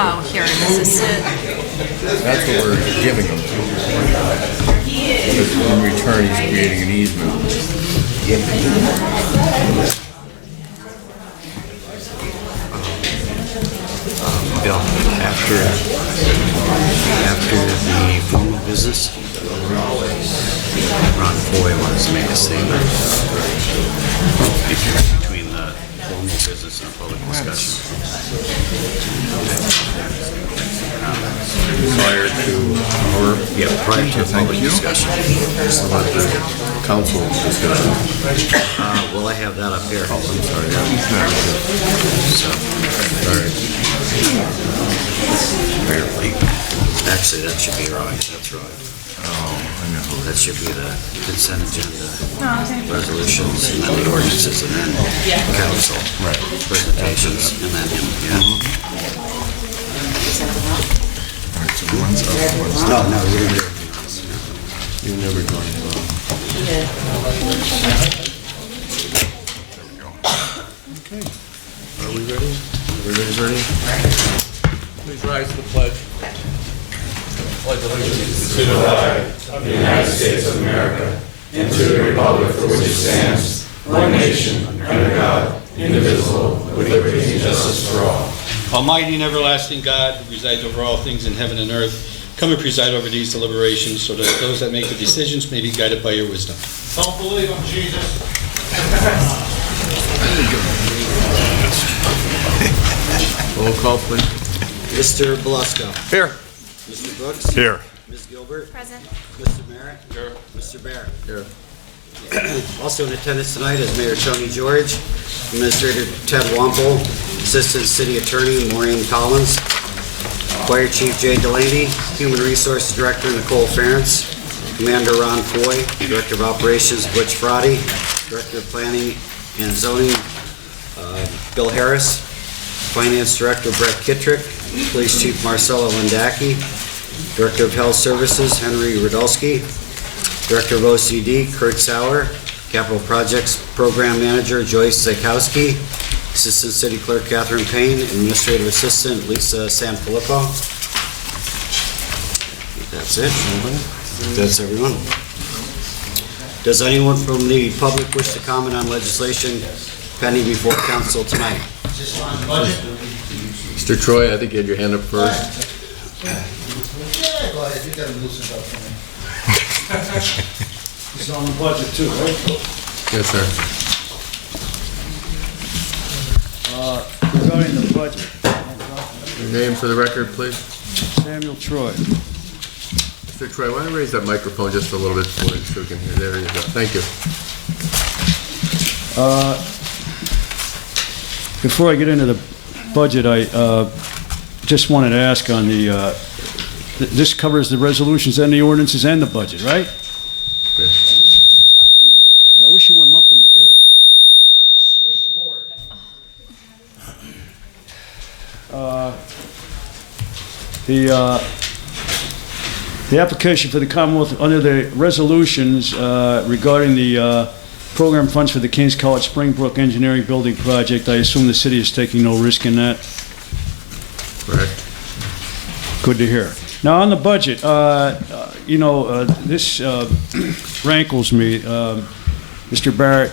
Oh, here, this is it. That's what we're giving him. But in return, he's creating an easement. Bill, after the formal business, Ron Foy wants to make a statement between the formal business and public discussion. Prior to our Prior to public discussion. about the council discussion. Well, I have that up here. Oh, I'm sorry. So, apparently, actually, that should be wrong. That's wrong. Oh, I know. That should be the consent agenda, resolutions, and then the ordinances, and then council presentations, and then him. Yeah. All right, so one's up, one's No, you didn't do anything else. you never going to. Okay. Are we ready? Everybody's ready? Please rise to the pledge. Pledge allegiance To the flag of the United States of America and to the republic for which it stands, one nation, under God, indivisible, with liberty and justice for all. Almighty and everlasting God, who resides over all things in heaven and earth, come and preside over these deliberations so that those that make the decisions may be guided by your wisdom. Don't believe in Jesus. Roll call, please. Mr. Belusco. Here. Mr. Brooks. Here. Ms. Gilbert. Present. Mr. Merritt. Here. Mr. Barrett. Here. Also in attendance tonight is Mayor Tony George, Administrator Ted Wampel, Assistant City Attorney Maureen Collins, Fire Chief Jay Delaney, Human Resources Director Nicole Ferentz, Commander Ron Foy, Director of Operations Butch Frotty, Director of Planning and Zoning Bill Harris, Finance Director Brett Kittrick, Police Chief Marcella Lindaki, Director of Health Services Henry Radulski, Director of OCD Kurt Sauer, Capital Projects Program Manager Joyce Zakowski, Assistant City Clerk Catherine Payne, Administrative Assistant Lisa Sanfilippo. That's it. That's everyone. Does anyone from the public wish to comment on legislation pending before council tonight? Mr. Troy, I think you had your hand up first. Yeah, go ahead, you gotta loosen it up for me. It's on the budget too, right? Yes, sir. Regarding the budget, Your name for the record, please. Samuel Troy. Mr. Troy, why don't you raise that microphone just a little bit for you so we can hear? There you go. Thank you. Before I get into the budget, I just wanted to ask on the, this covers the resolutions and the ordinances and the budget, right? Yes. I wish you wouldn't lump them together like. The application for the Commonwealth under the resolutions regarding the program funds for the Kings College Springbrook Engineering Building Project, I assume the city is taking no risk in that? Correct. Good to hear. Now, on the budget, this rankles me. Mr. Barrett,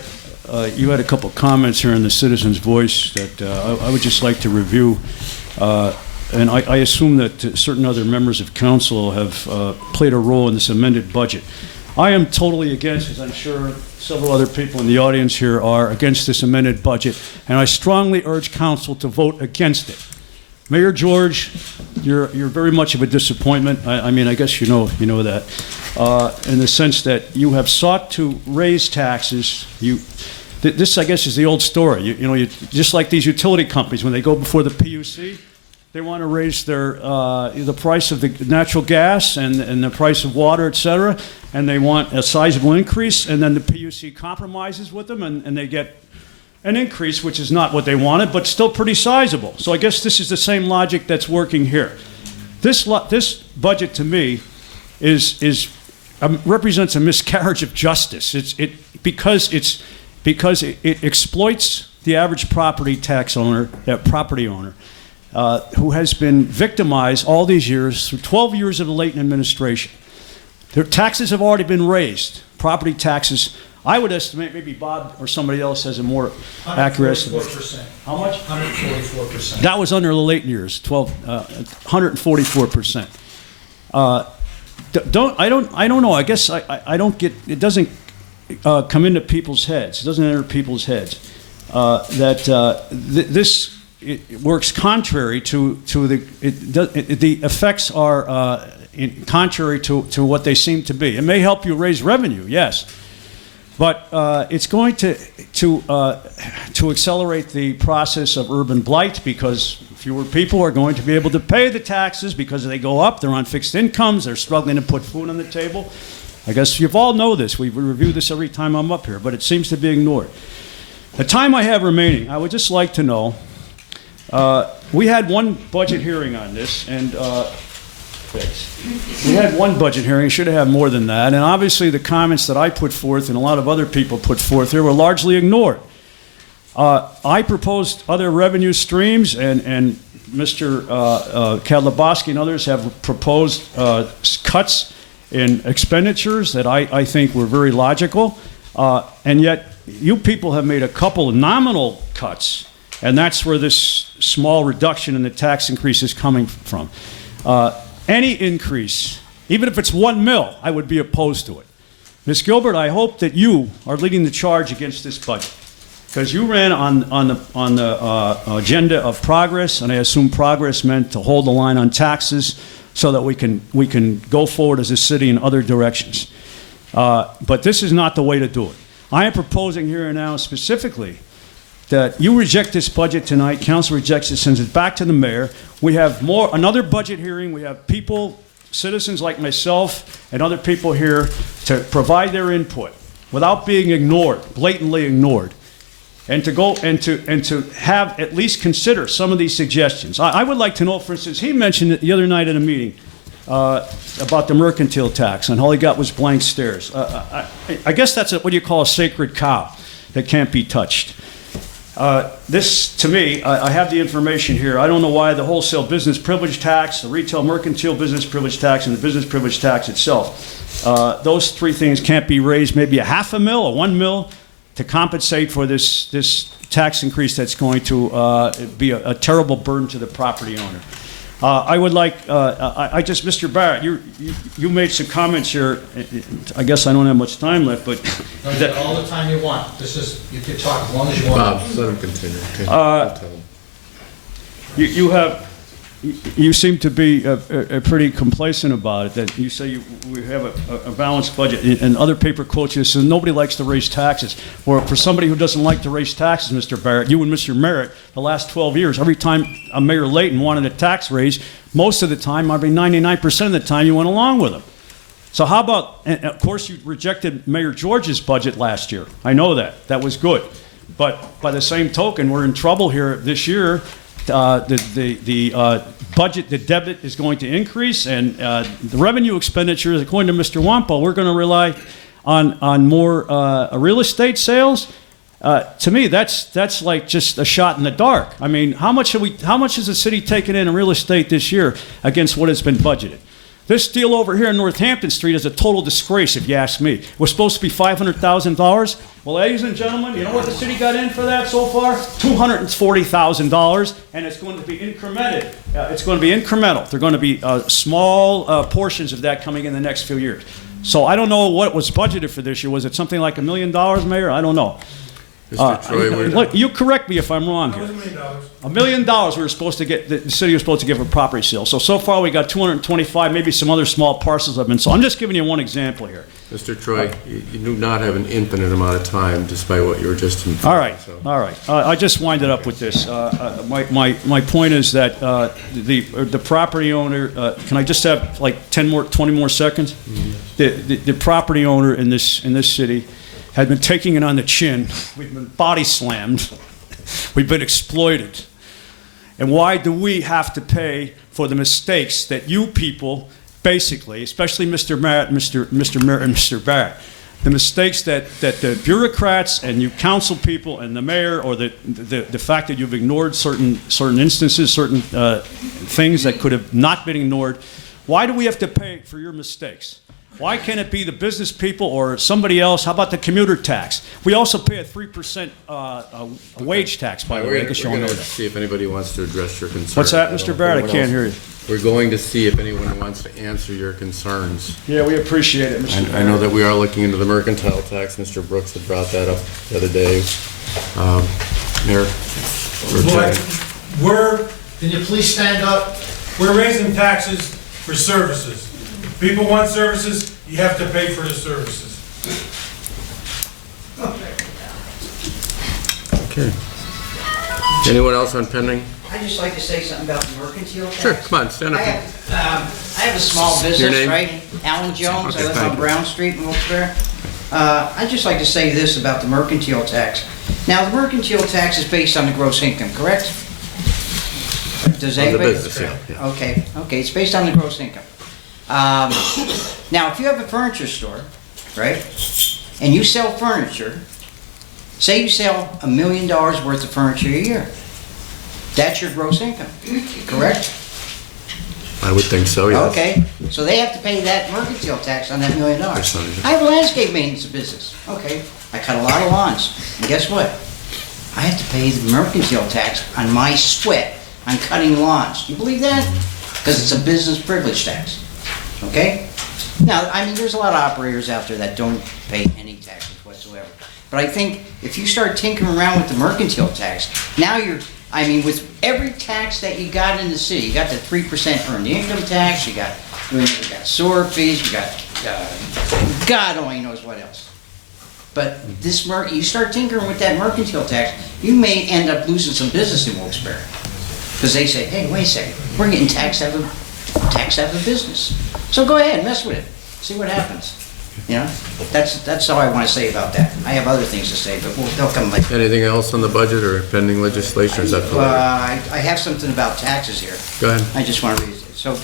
you had a couple comments here in the Citizen's Voice that I would just like to review. And I assume that certain other members of council have played a role in this amended budget. I am totally against, as I'm sure several other people in the audience here are, against this amended budget, and I strongly urge council to vote against it. Mayor George, you're very much of a disappointment. I mean, I guess you know that, in the sense that you have sought to raise taxes. This, I guess, is the old story. You just like these utility companies, when they go before the PUC, they want to raise the price of the natural gas and the price of water, et cetera, and they want a sizable increase, and then the PUC compromises with them, and they get an increase, which is not what they wanted, but still pretty sizable. So I guess this is the same logic that's working here. This budget, to me, represents a miscarriage of justice. Because it exploits the average property owner, who has been victimized all these years through 12 years of the Layton administration. Their taxes have already been raised. Property taxes, I would estimate, maybe Bob or somebody else has a more accurate estimate. 144%. How much? 144%. That was under the Layton years, 144%. I don't know. I guess I don't get. It doesn't come into people's heads. It doesn't enter people's heads this works contrary to the effects are contrary to what they seem to be. It may help you raise revenue, yes, but it's going to accelerate the process of urban blight because fewer people are going to be able to pay the taxes because they go up. They're on fixed incomes. They're struggling to put food on the table. I guess you all know this. We review this every time I'm up here, but it seems to be ignored. The time I have remaining, I would just like to know, we had one budget hearing on this, and we had one budget hearing, should have had more than that, and obviously the comments that I put forth and a lot of other people put forth here were largely ignored. I proposed other revenue streams, and Mr. Kadlubowski and others have proposed cuts in expenditures that I think were very logical, and yet you people have made a couple of nominal cuts, and that's where this small reduction in the tax increase is coming from. Any increase, even if it's $1 million, I would be opposed to it. Ms. Gilbert, I hope that you are leading the charge against this budget, because you ran on the agenda of progress, and I assume progress meant to hold the line on taxes so that we can go forward as a city in other directions. But this is not the way to do it. I am proposing here and now specifically that you reject this budget tonight, council rejects it, sends it back to the mayor. We have another budget hearing. We have people, citizens like myself and other people here to provide their input without being ignored, blatantly ignored, and to have at least consider some of these suggestions. I would like to know, for instance, he mentioned it the other night at a meeting about the mercantile tax, and all he got was blank stares. I guess that's what you call a sacred cow that can't be touched. This, to me, I have the information here. I don't know why the wholesale business privilege tax, the retail mercantile business privilege tax, and the business privilege tax itself, those three things can't be raised maybe $0.5 million or $1 million to compensate for this tax increase that's going to be a terrible burden to the property owner. I would like, Mr. Barrett, you made some comments here. I guess I don't have much time left, but No, you get all the time you want. You can talk as long as you want. Bob, let him continue. Okay. I'll tell him. you seem to be pretty complacent about it. That you say we have a balanced budget, and other paper quotes you says nobody likes to raise taxes. Or for somebody who doesn't like to raise taxes, Mr. Barrett, you and Mr. Merritt, the last 12 years, every time Mayor Layton wanted a tax raise, most of the time, maybe 99% of the time, you went along with him. So how about, and of course, you rejected Mayor George's budget last year. I know that. That was good. But by the same token, we're in trouble here this year. The budget, the debit is going to increase, and the revenue expenditures, according to Mr. Wampo, we're going to rely on more real estate sales. To me, that's like just a shot in the dark. I mean, how much has the city taken in real estate this year against what has been budgeted? This deal over here in Northampton Street is a total disgrace, if you ask me. We're supposed to be $500,000. Well, ladies and gentlemen, you know what the city got in for that so far? $240,000, and it's going to be incremented. It's going to be incremental. There are going to be small portions of that coming in the next few years. So I don't know what was budgeted for this year. Was it something like $1 million, Mayor? I don't know. Mr. Troy, Look, you correct me if I'm wrong here. $1 million we were supposed to get, the city was supposed to give a property sale. So far we got 225, maybe some other small parcels have been sold. I'm just giving you one example here. Mr. Troy, you do not have an infinite amount of time, despite what you were just informed. All right, So. all right. I just winded up with this. My point is that the property owner, can I just have like 20 more seconds? Mm-hmm. The property owner in this city had been taking it on the chin. We've been body slammed. We've been exploited. And why do we have to pay for the mistakes that you people, basically, especially Mr. Merritt, Mr. Merritt, and Mr. Barrett, the mistakes that the bureaucrats and you council people and the mayor, or the fact that you've ignored certain instances, certain things that could have not been ignored. Why do we have to pay for your mistakes? Why can't it be the business people or somebody else? How about the commuter tax? We also pay a 3% wage tax, by the way. I guess you all know We're going to that. see if anybody wants to address your concerns. What's that, I don't Mr. know if Barrett? I anyone can't else- hear you. We're going to see if anyone wants to answer your concerns. Yeah, we appreciate it, Mr. I know that we are looking into the mercantile tax. Mr. Brooks had brought that up the other day. Mayor? or Terry? Can you please stand up? We're raising taxes for services. If people want services, you have to pay for the services. Okay. Anyone else on pending? I'd just like to say something about the mercantile tax. Sure, come on, stand up. I have a small Your business, name? right? Alan Jones, Okay, I live thank on you. Brown Street in Wilkes-Barre. I'd just like to say this about the mercantile tax. Now, the mercantile tax is based on the gross income, correct? Does Of the anybody? business, yeah. Okay, it's based on the gross income. Now, if you have a furniture store, right, and you sell furniture, say you sell $1 million worth of furniture a year, that's your gross income, correct? I would think so, yes. Okay, so they have to pay that mercantile tax on that $1 million. Percentage. I have a landscape maintenance business. Okay, I cut a lot of lawns, and guess what? I have to pay the mercantile tax on my sweat on cutting lawns. Do you believe that? Because it's a business privilege tax. Okay? Now, I mean, there's a lot of operators out there that don't pay any taxes whatsoever. But I think if you start tinkering around with the mercantile tax, now with every tax that you got in the city, you got the 3% earned income tax, you got sewer fees, you got, God only knows what else. But you start tinkering with that mercantile tax, you may end up losing some business in Wilkes-Barre. Because they say, hey, wait a second, we're getting taxed out of business. So go ahead, mess with it, see what happens. You know, that's all I want to say about that. I have other things to say, but they'll come later. Anything else on the budget or pending legislation, or is that for later? I have something about taxes here. Go ahead. I just want to read it. So,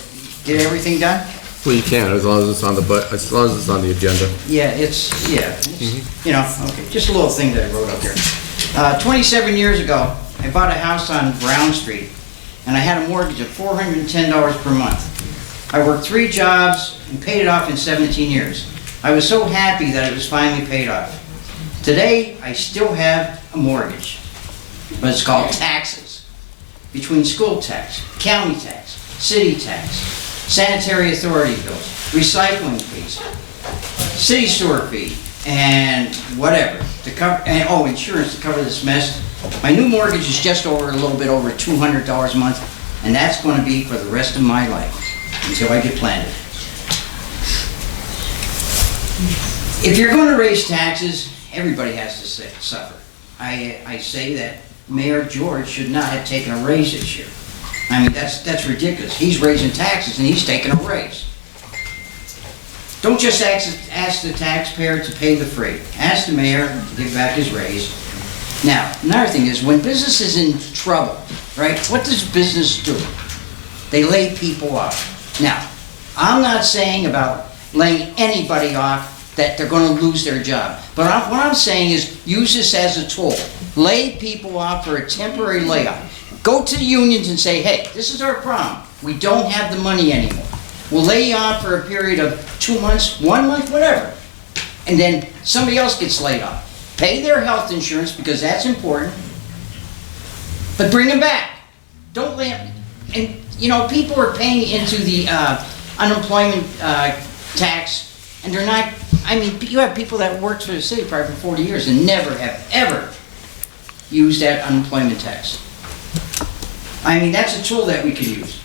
get everything done? Well, you can, as long as it's on as long as it's on the agenda. Yeah, you know, okay, just a little thing that I wrote up here. 27 years ago, I bought a house on Brown Street, and I had a mortgage of $410 per month. I worked 3 jobs and paid it off in 17 years. I was so happy that it was finally paid off. Today, I still have a mortgage, but it's called taxes. Between school tax, county tax, city tax, sanitary authority bills, recycling fees, city sewer fee, and whatever, insurance to cover this mess. My new mortgage is just a little bit over $200 a month, and that's going to be for the rest of my life, until I get planted. If you're going to raise taxes, everybody has to suffer. I say that Mayor George should not have taken a raise this year. I mean, that's ridiculous. He's raising taxes and he's taking a raise. Don't just ask the taxpayer to pay the freight. Ask the mayor to give back his raise. Now, another thing is, when business is in trouble, right, what does business do? They lay people off. Now, I'm not saying about laying anybody off that they're going to lose their job. But what I'm saying is, use this as a tool. Lay people off for a temporary layoff. Go to the unions and say, hey, this is our problem. We don't have the money anymore. We'll lay you off for a period of 2 months, 1 month, whatever. And then somebody else gets laid off. Pay their health insurance, because that's important. But bring them back. Don't lay them. And, you know, people are paying into the unemployment tax, and they're not, I mean, you have people that worked for the city probably for 40 years and never have ever used that unemployment tax. I mean, that's a tool that we could use.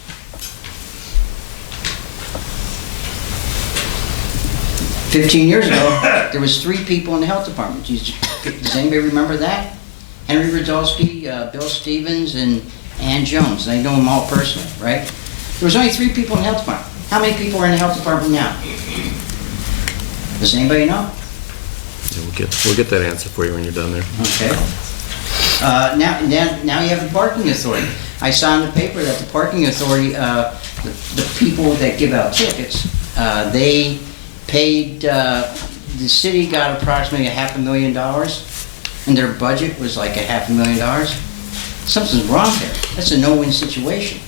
"15 years ago, there was 3 people in the health department. Does anybody remember that? Henry Radulski, Bill Stevens, and Ann Jones. I know them all personally, right? There was only 3 people in the health department. How many people are in the health department now? Does anybody know? Yeah, we'll get that answer for you when you're done there. Okay. Now you have the parking authority. I saw in the paper that the parking authority, the people that give out tickets, they paid the city got approximately $500,000, and their budget was like $500,000. Something's wrong there. That's a no-win situation.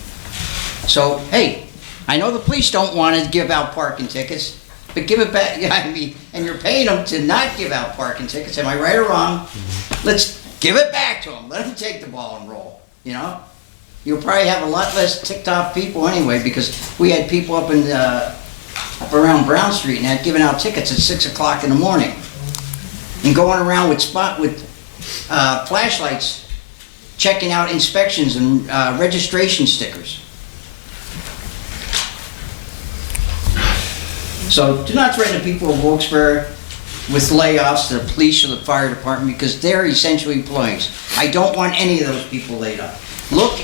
So, hey, I know the police don't want to give out parking tickets, but give it back, I mean, and you're paying them to not give out parking tickets, am I right or wrong? Let's give it back to them, let them take the ball and roll, you know? You'll probably have a lot less ticked off people anyway, because we had people up around Brown Street and had given out tickets at 6 o'clock in the morning. And going around with flashlights, checking out inspections and registration stickers. So do not threaten the people of Wilkes-Barre with layoffs, the police or the fire department, because they're essential employees. I don't want any of those people laid off. Look,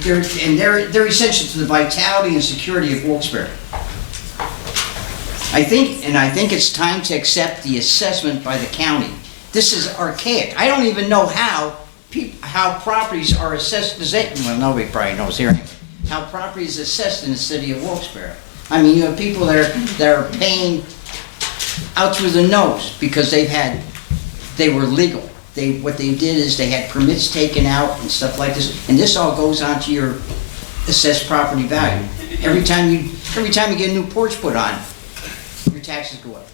they're essential to the vitality and security of Wilkes-Barre. I think it's time to accept the assessment by the county. This is archaic. I don't even know how properties are assessed. Well, nobody probably knows here anyway. How property is assessed in the city of Wilkes-Barre. I mean, you have people that are paying out through the nose because they were legal. What they did is they had permits taken out and stuff like this, and this all goes onto your assessed property value. Every time you get a new porch put on, your taxes go up.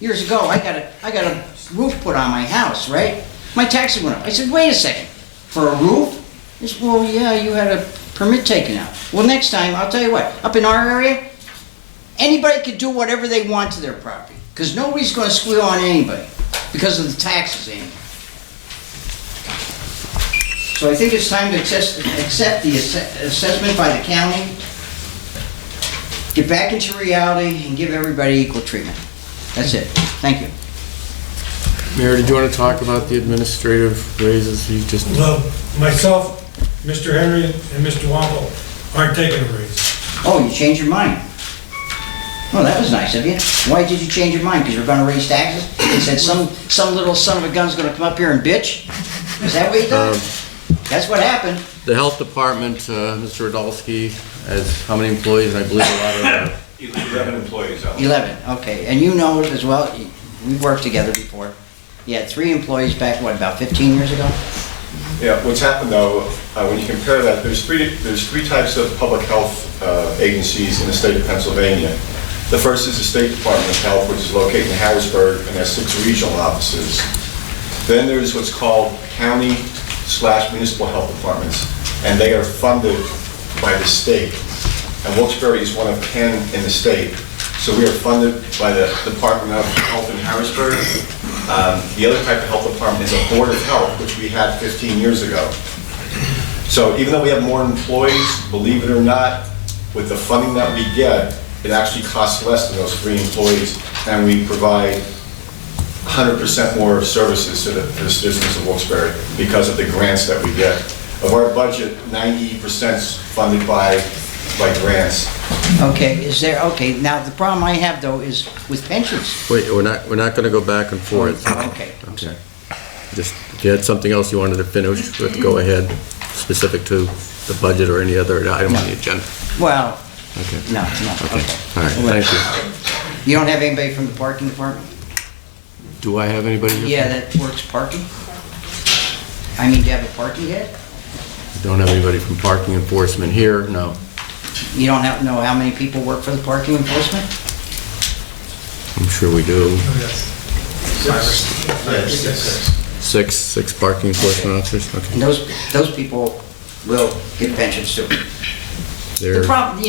Years ago, I got a roof put on my house, right? My taxes went up. I said, wait a second, for a roof? He said, well, yeah, you had a permit taken out. Well, next time, I'll tell you what, up in our area, anybody could do whatever they want to their property, because nobody's going to squeal on anybody because of the taxes anymore. So I think it's time to accept the assessment by the county, get back into reality, and give everybody equal treatment. That's it. Thank you. Mayor, did you want to talk about the administrative raises you just? Well, myself, Mr. Henry, and Mr. Wample aren't taking a raise. Oh, you changed your mind. Oh, that was nice of you. Why did you change your mind? Because you're going to raise taxes? You said some little son of a gun's going to come up here and bitch? Is that what you done? That's what happened. The health department, Mr. Radulski, has how many employees? And I believe a lot of 11 employees. 11, okay. And you know as well, we've worked together before. You had 3 employees back, what, about 15 years ago? Yeah, what's happened though, when you compare that, there's three types of public health agencies in the state of Pennsylvania. The first is the State Department of Health, which is located in Harrisburg and has 6 regional offices. Then there's what's called county/municipal health departments, and they are funded by the state. And Wilkes-Barre is one of 10 in the state. So we are funded by the Department of Health in Harrisburg. The other type of health department is a Board of Health, which we had 15 years ago. So even though we have more employees, believe it or not, with the funding that we get, it actually costs less than those 3 employees, and we provide 100% more services to the citizens of Wilkes-Barre because of the grants that we get. Of our budget, 90% is funded by grants. Okay, okay, now the problem I have though is with pensions. Wait, we're not going to go back and forth. Okay. Okay. Just, if you had something else you wanted to finish with, go ahead, specific to the budget or any other item on the agenda. Well, Okay. no, Okay. okay. All right, thank you. You don't have anybody from the parking department? Do I have anybody here? Yeah, that works parking? I mean, do you have a parking head? Don't have anybody from parking enforcement here, no. You don't know how many people work for the parking enforcement? I'm sure we do. 6. Six parking enforcement officers, okay. And those people will get pensions too. They're, The problem,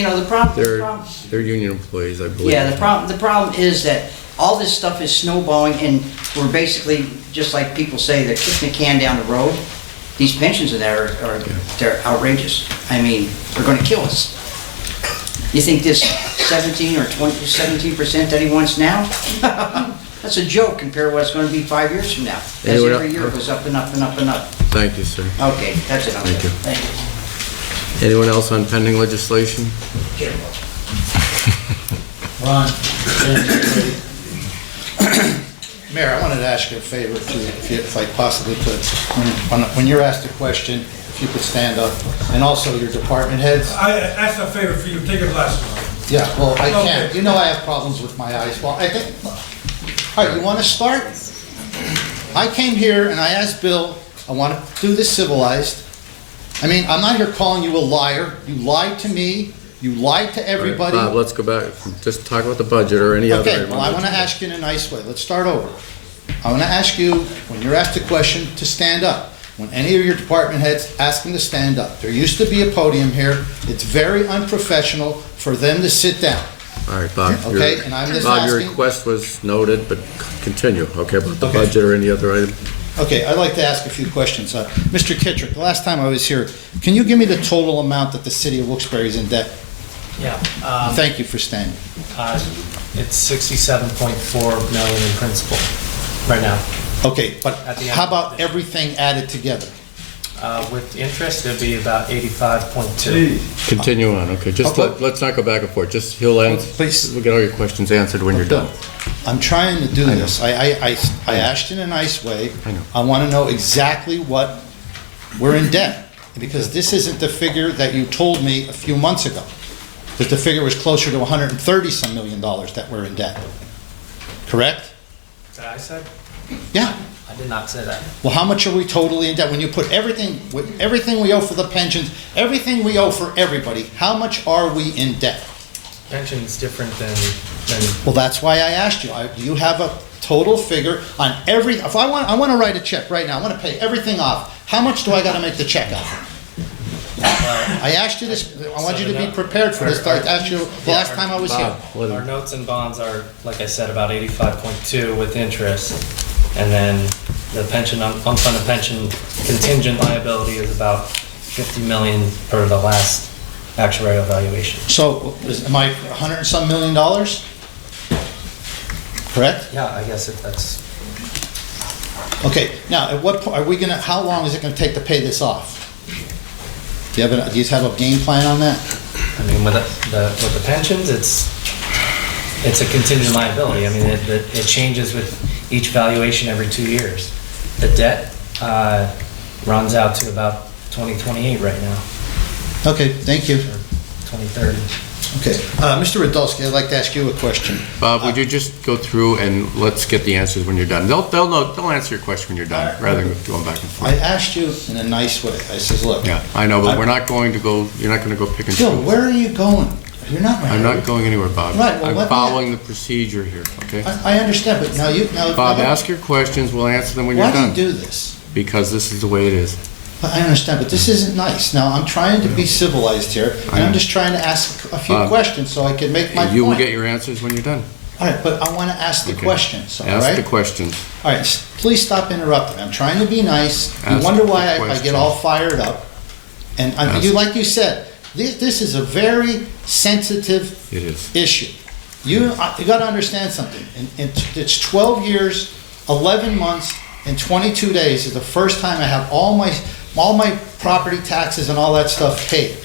they're union employees, I believe. yeah, the problem is that all this stuff is snowballing, and we're basically, just like people say, they're kicking the can down the road. These pensions in there they're outrageous. I mean, they're gonna kill us. You think this 17% that he wants now? That's a joke compared to what it's gonna be 5 years from now. As Anyone every else? year goes up and up and up and up. Thank you, sir. Okay, that's it. Thank you. Thank you. Anyone else on pending legislation? Ron? Mayor, I wanted to ask you a favor, if I possibly could. When you're asked a question, if you could stand up, and also your department heads. I ask a favor for you, take your glasses off. Yeah, well, I can't. Okay. You know I have problems with my eyes. Well, I think, all right, you want to start? I came here and I asked Bill, I want to do this civilized. I mean, I'm not here calling you a liar. You lied to me. You lied to everybody. Bob, let's go back, just talk about the budget or any other. Okay, well, I want to ask you in a nice way. Let's start over. I want to ask you, when you're asked a question, to stand up. When any of your department heads ask them to stand up. There used to be a podium here. It's very unprofessional for them to sit down. All right, Bob. Okay, and I'm just Bob, your asking- request was noted, but continue, okay, about the Okay. budget or any other item? Okay, I'd like to ask a few questions. Mr. Kittrick, the last time I was here, can you give me the total amount that the city of Wilkes-Barre is in debt? Yeah, Thank you for standing. it's 67.4 million in principal right now. Okay, but At the end how of about this- everything added together? With interest, it'd be about 85.2. Continue on, okay, just let's not go back and forth, just, Please. we'll get all your questions answered when you're done. I'm trying to do I know. this. I asked you in a nice way. I know. I want to know exactly what we're in debt, because this isn't the figure that you told me a few months ago, that the figure was closer to 130-some million dollars that we're in debt. Correct? Did I say? Yeah. I did not say that. Well, how much are we totally in debt? When you put everything we owe for the pensions, everything we owe for everybody, how much are we in debt? Pension's different than, Well, that's why I asked you. Do you have a total figure on every, if I want to write a check right now, I want to pay everything off. How much do I got to make the check out? I asked you this, I want you to be prepared for this. I asked you the last time I was here. Bob, our notes and bonds are, like I said, about 85.2 with interest. And then the pension, unfunded pension contingent liability is about 50 million per the last actuarial valuation. So, am I $100 and some million? Correct? Yeah, I guess if that's, Okay, now, at what point, are we gonna, how long is it gonna take to pay this off? Do you have a game plan on that? I mean, with the pensions, it's a contingent liability. I mean, it changes with each valuation every 2 years. The debt runs out to about 2028 right now, Okay, thank you. or 2030. Okay, Mr. Radulski, I'd like to ask you a question. Bob, would you just go through and let's get the answers when you're done? They'll answer your question when you're done, rather than going back and I forth. asked you in a nice way. I says, look. Yeah, I know, but we're not going to go, you're not gonna go pick and Bill, choose. where are you going? You're not. I'm not going anywhere, Bob. Right, well, let I'm me- following the procedure here, okay? I understand, but now. Bob, ask your questions, we'll answer them when you're Why do you done. do this? Because this is the way it is. I understand, but this isn't nice. Now, I'm trying to be civilized here, and I'm just trying to ask a few Bob, questions so I can make my point. You will get your answers when you're done. All right, but I want to ask the Okay. questions, all Ask the right? questions. All right, please stop interrupting. I'm trying to be nice. You Ask wonder the why I questions. get all fired up. And like you said, this is a very sensitive It is. issue. You got to understand something. It's 12 years, 11 months, and 22 days is the first time I have all my property taxes and all that stuff paid.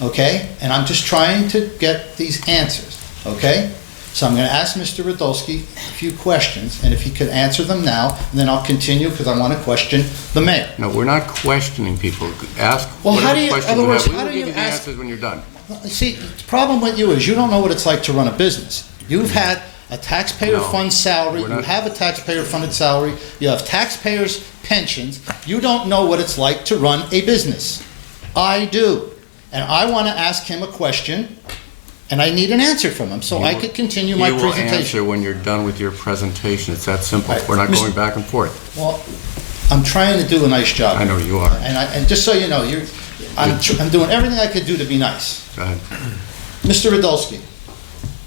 Okay? And I'm just trying to get these answers. Okay? So I'm going to ask Mr. Radulski a few questions, and if he could answer them now, and then I'll continue because I want to question the mayor. No, we're not questioning people. Ask Well, how whatever do you- questions in other you words, have. We how will do you give you the ask- answers when you're done. See, the problem with you is you don't know what it's like to run a business. You've had a taxpayer No, fund salary, we're you not- have a taxpayer funded salary, you have taxpayers' pensions. You don't know what it's like to run a business. I do. And I want to ask him a question, and I need an answer from him so I could continue my You will answer presentation. when you're done with your presentation. It's that simple. Right. We're not Mr. going back and forth. Well, I'm trying to do a nice job. I know you are. And just so you know, I'm doing everything I could do to be nice. Go ahead. Mr. Radulski,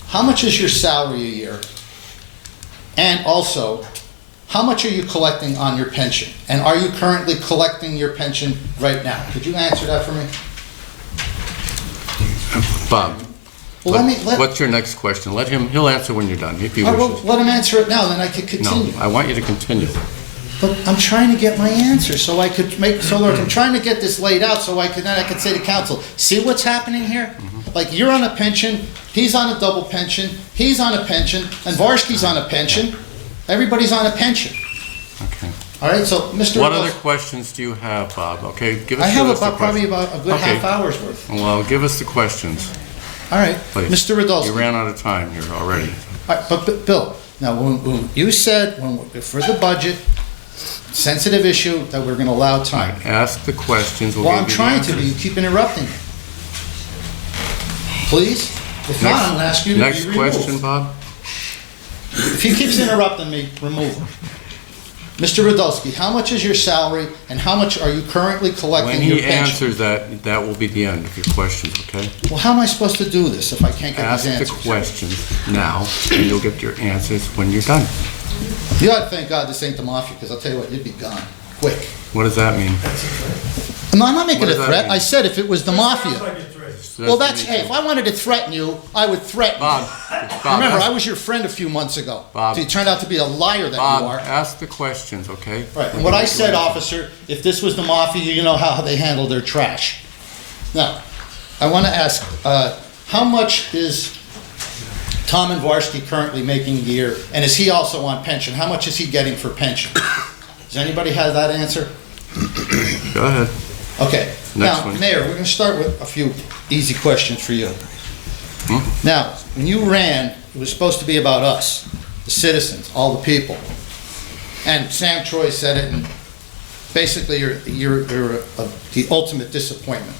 how much is your salary a year? And also, how much are you collecting on your pension? And are you currently collecting your pension right now? Could you answer that for me? Bob, Well, what's your next question? He'll answer when you're done, if he All right, well, wishes. let him answer it now, then I could No, continue. I want you to continue. But I'm trying to get my answer so I could I'm trying to get this laid out so then I could say to council, see what's happening here? Like, you're on a pension, he's on a double pension, he's on a pension, and Varsky's on a pension. Everybody's on a pension. Okay. All right, so Mr. What other Radulski, questions do you have, Bob? Okay, give us I the have list of about probably questions. about a good Okay. half hour's worth. Well, give us the questions. All right, Please. Mr. Radulski. You ran out of time here already. All right, but Bill, now, when you said, for the budget, sensitive issue, that we're gonna allow time. Ask the questions, we'll Well, give I'm you the trying to, answers. but you keep interrupting me. Please? If not, I'm gonna ask you to be Next removed. question, Bob? If he keeps interrupting me, remove him. Mr. Radulski, how much is your salary, and how much are you currently When collecting your he pension? answers that, that will be the end of your questions, okay? Well, how am I supposed to do this if I can't get Ask these the answers? questions now, and you'll get your answers when you're done. You ought to thank God this ain't the mafia, because I'll tell you what, you'd be gone, quick. What does that mean? No, I'm not making What a does that threat. mean? I said if it was the mafia. Sounds like a threat. Well, hey, if I wanted to threaten you, I would threaten you. Bob, Remember, I ask- was your friend a few months ago. Bob. So you turned out to be a liar that you Bob, are. ask the questions, okay? Right, and what I said, officer, if this was the mafia, you know how they handle their trash. Now, I want to ask, how much is Tom Varsky currently making a year, and is he also on pension? How much is he getting for pension? Does anybody have that answer? Go ahead. Okay. Next Now, one. Mayor, we're going to start with a few easy questions for you. Hmm? Now, when you ran, it was supposed to be about us, the citizens, all the people. And Sam Troy said it, and basically you're the ultimate disappointment.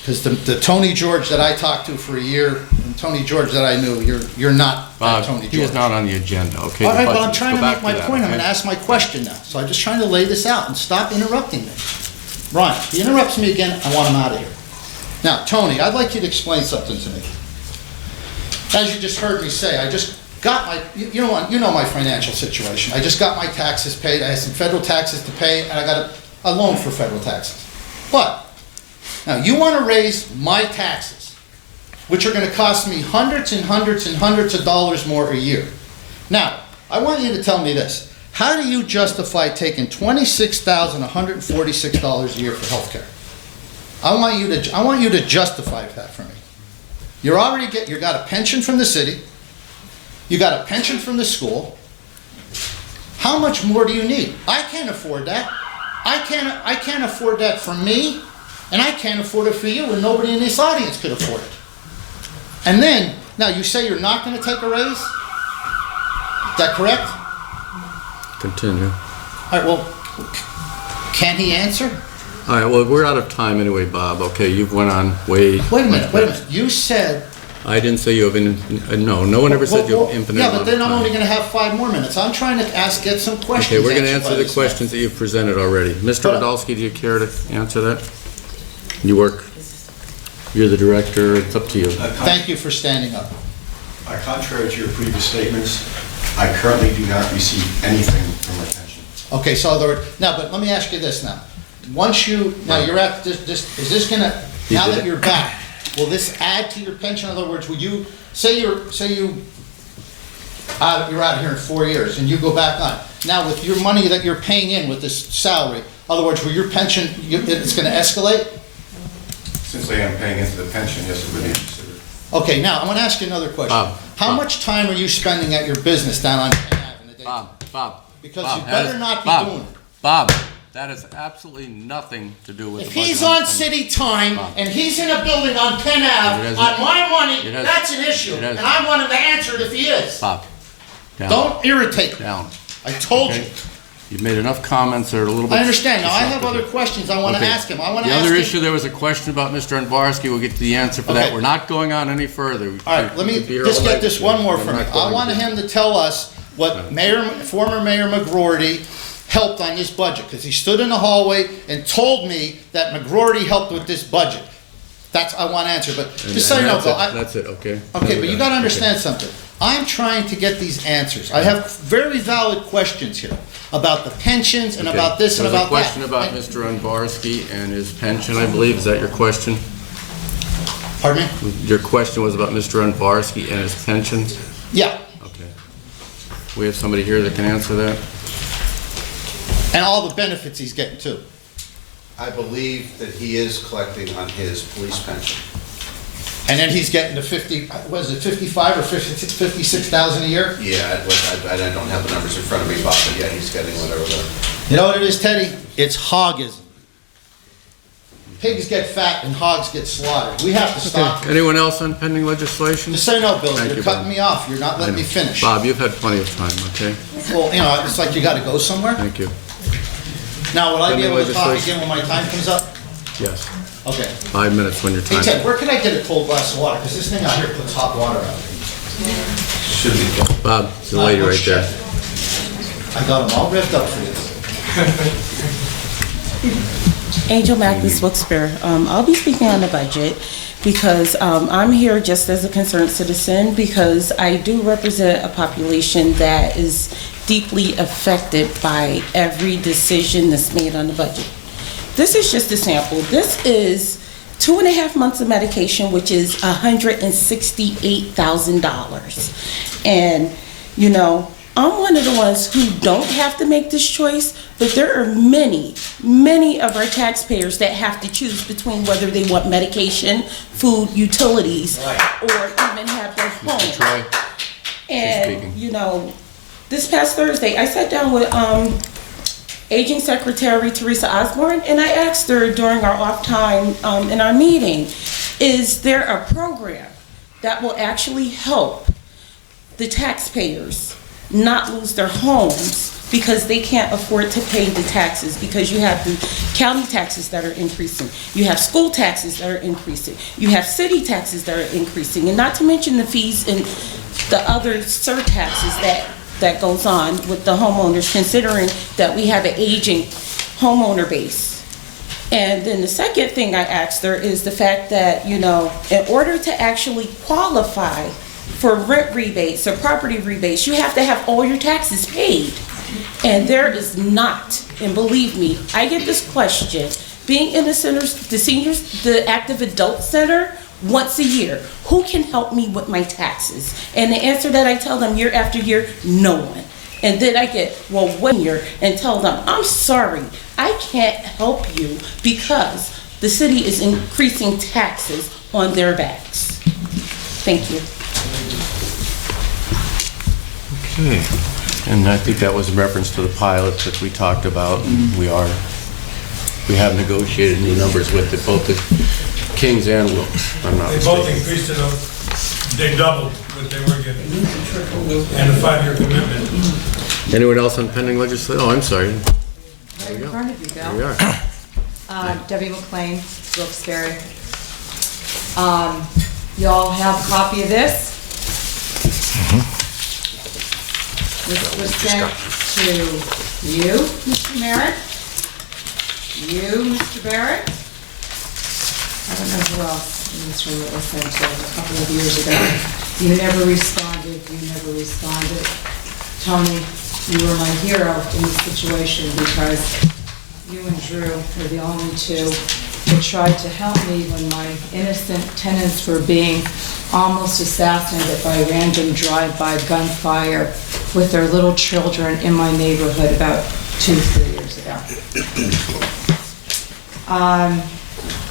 Because the Tony George that I talked to for a year, and Tony George that I knew, you're not that Bob, Tony he is George. not on the agenda, okay? All The right, but I'm budget. trying Go to back make my that, point. I'm okay? going to ask my question now. So I'm just trying to lay this out and stop interrupting me. Ron, if he interrupts me again, I want him out of here. Now, Tony, I'd like you to explain something to me. As you just heard me say, I just got my, you know my financial situation. I just got my taxes paid. I had some federal taxes to pay, and I got a loan for federal taxes. But, now, you want to raise my taxes, which are going to cost me hundreds and hundreds and hundreds of dollars more a year. Now, I want you to tell me this. How do you justify taking $26,146 a year for healthcare? I want you to justify that for me. You got a pension from the city. You got a pension from the school. How much more do you need? I can't afford that. I can't afford that for me, and I can't afford it for you, and nobody in this audience could afford it. And then, now you say you're not going to take a raise? Is that correct? Continue. All right, well, can he answer? All right, well, we're out of time anyway, Bob, okay? You've went on way... Wait a minute. You said... I didn't say you have, no one ever said you have infinite Yeah, amount but of then I'm time. only going to have 5 more minutes. I'm trying to get some questions Okay, we're going to answered answer by the this questions that you've presented already. Mr. But- Radulski, do you care to answer that? You're the director, it's up to you. man. Thank you for standing up. Contrary to your previous statements, I currently do not receive anything from my pension. Okay, so now, but let me ask you this now. Now you're at this, is this going to, now that you're back, will this add to your pension? In other words, would you, you're out of here in 4 years and you go back on. Now with your money that you're paying in with this salary, in other words, will your pension, it's going to escalate? Since I am paying into the pension, yes, it would be considered. Okay, now I'm going to ask you another question. How much time are you spending at your business down on Penn Ave in the day? Bob. Because Bob, you that better is- not be Bob, doing it. Bob, that has absolutely nothing to do with the If budget. he's on city time and he's in a building on Penn Ave, It on hasn't- my money, it has- that's an issue. it has- And I want him to answer it if he is. Bob, down. Don't irritate me. Down. I told you. Okay? You've made enough comments that are a little bit... I understand. Now, I have disruptive. other questions I want to Okay. ask him. The other issue, him. there was a question about Mr. Anvarski. We'll get to the answer for that. Okay. We're not going on any further. All right, let me We could be here just all get night. this one more We're from me. not going I want to. him to tell us what former Mayor McGroarty helped on this budget, because he stood in the hallway and told me that McGroarty helped with this budget. I want to answer, but just so you know, Bill, That's it, okay? okay, but you got to understand something. I'm trying to get these answers. I have very valid questions here about the pensions and Okay. about this and There was about that. a question about Mr. Anvarski and his pension, I believe. Is that your question? Pardon me? Your question was about Mr. Anvarski and his pension? Yeah, Okay. We have somebody here that can answer that? and all the benefits he's getting too. I believe that he is collecting on his police pension. And then he's getting the 55 or 56,000 a year? Yeah, I don't have the numbers in front of me, Bob, but yeah, he's getting whatever the... You know what it is, Teddy? It's hogism. pigs get fat and hogs get slaughtered. We have to stop. Okay. Anyone else on pending legislation? Just say no, Billy, Thank you're you, cutting Bob. me off, you're not I letting know. me finish. Bob, you've had plenty of time, okay? Well, you know, it's like you gotta go somewhere. Thank you. Now, will I be Pending able to talk legislation. again when my time comes up? Yes. Okay. 5 minutes when your Hey time. Ted, where can I get a cold glass of water? Because this thing out here puts hot water out. Should be. Bob, the lady right there. I got them all ripped up for this. Angel Magnus Wilkes-Barre. I'll be speaking on the budget because I'm here just as a concerned citizen because I do represent a population that is deeply affected by every decision that's made on the budget. This is just a sample. This is 2.5 months of medication, which is $168,000. And, you know, I'm one of the ones who don't have to make this choice, but there are many, many of our taxpayers that have to choose between whether they want medication, food, utilities, or even have their home. Troy. And, you know, this past Thursday, I sat down with Aging Secretary Teresa Osborne, and I asked her during our off time in our meeting, is there a program that will actually help the taxpayers not lose their homes because they can't afford to pay the taxes, because you have the county taxes that are increasing, you have school taxes that are increasing, you have city taxes that are increasing, and not to mention the fees and the other surtaxes that goes on with the homeowners, considering that we have an aging homeowner base. And then the second thing I asked her is the fact that, you know, in order to actually qualify for rent rebates or property rebates, you have to have all your taxes paid. And there is not, and believe me, I get this question, being in the centers, the seniors, the active adult center, once a year, who can help me with my taxes? And the answer that I tell them year after year, no one. And then I get, well, 1 year, and tell them, I'm sorry, I can't help you because the city is increasing taxes on their backs. Thank you. Okay. And I think that was in reference to the pilot that we talked about. We have negotiated new numbers with both the Kings and Wilkes, if I'm not They both mistaken. increased it, they doubled what they were getting. And a 5-year commitment. Anyone else on pending legislation? Oh, I'm sorry. Right in front of you, There we Bill. are. Debbie McLean, Wilkes-Barre. You all have a copy of this? This was sent to you, Mr. Merritt, you, Mr. Barrett. I don't know who else in this room it was sent to a couple of years ago. You never responded, Tony, you were my hero in this situation because you and Drew were the only two that tried to help me when my innocent tenants were being almost assassinated by random drive-by gunfire with their little children in my neighborhood about 2-3 years ago.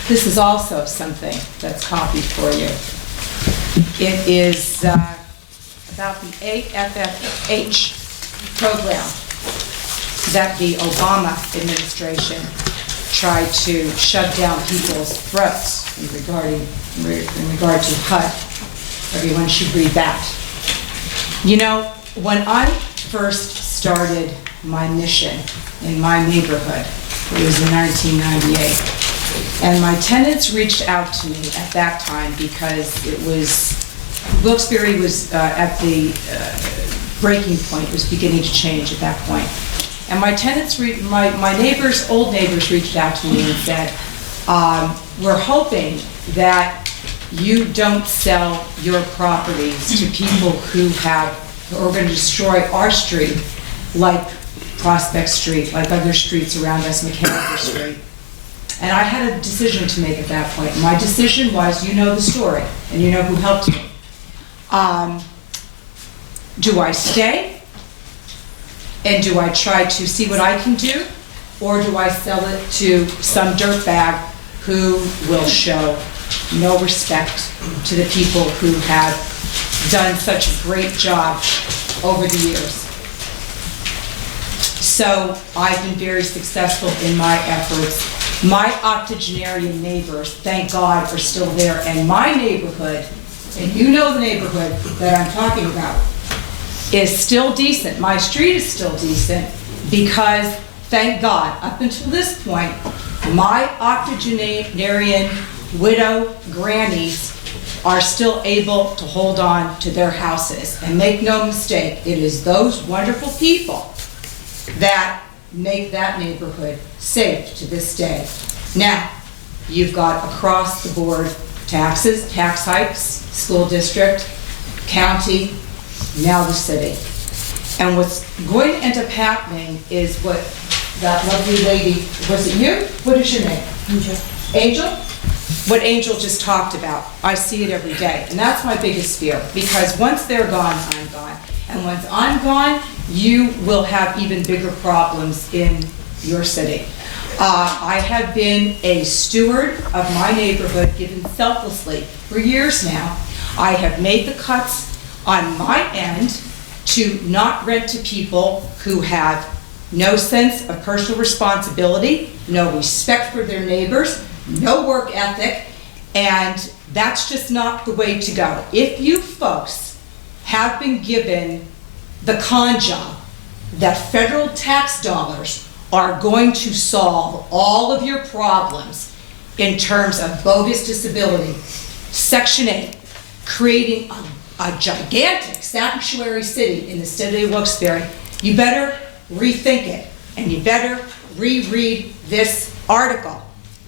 This is also something that's copied for you. It is about the AFFH program that the Obama administration tried to shut down people's throats in regard to HUD. Everyone should read that. You know, when I first started my mission in my neighborhood, it was in 1998, and my tenants reached out to me at that time because it was, Wilkes-Barre was at the breaking point, it was beginning to change at that point. And my tenants, my neighbors, old neighbors reached out to me and said, we're hoping that you don't sell your properties to people who are going to destroy our street, like Prospect Street, like other streets around us, Mechanical Street. And I had a decision to make at that point. My decision was, you know the story, and you know who helped me. Do I stay? And do I try to see what I can do? Or do I sell it to some dirtbag who will show no respect to the people who have done such a great job over the years? So I've been very successful in my efforts My octogenarian neighbors, thank God, are still there, and my neighborhood, and you know the neighborhood that I'm talking about, is still decent. My street is still decent because, thank God, up until this point, my octogenarian widow grannies are still able to hold on to their houses. And make no mistake, it is those wonderful people that make that neighborhood safe to this day. Now, you've got across the board taxes, tax hikes, school district, county, now the city. And what's going to end up happening is what that lovely lady, was it you? What is your name? Angel. Angel? What Angel just talked about. I see it every day. And that's my biggest fear, because once they're gone, I'm gone. And once I'm gone, you will have even bigger problems in your city. I have been a steward of my neighborhood, given selflessly for years now. I have made the cuts on my end to not rent to people who have no sense of personal responsibility, no respect for their neighbors, no work ethic, and that's just not the way to go. If you folks have been given the con job that federal tax dollars are going to solve all of your problems in terms of bogus disability, Section 8, creating a gigantic sanctuary city in the city of Wilkes-Barre, you better rethink it, and you better reread this article.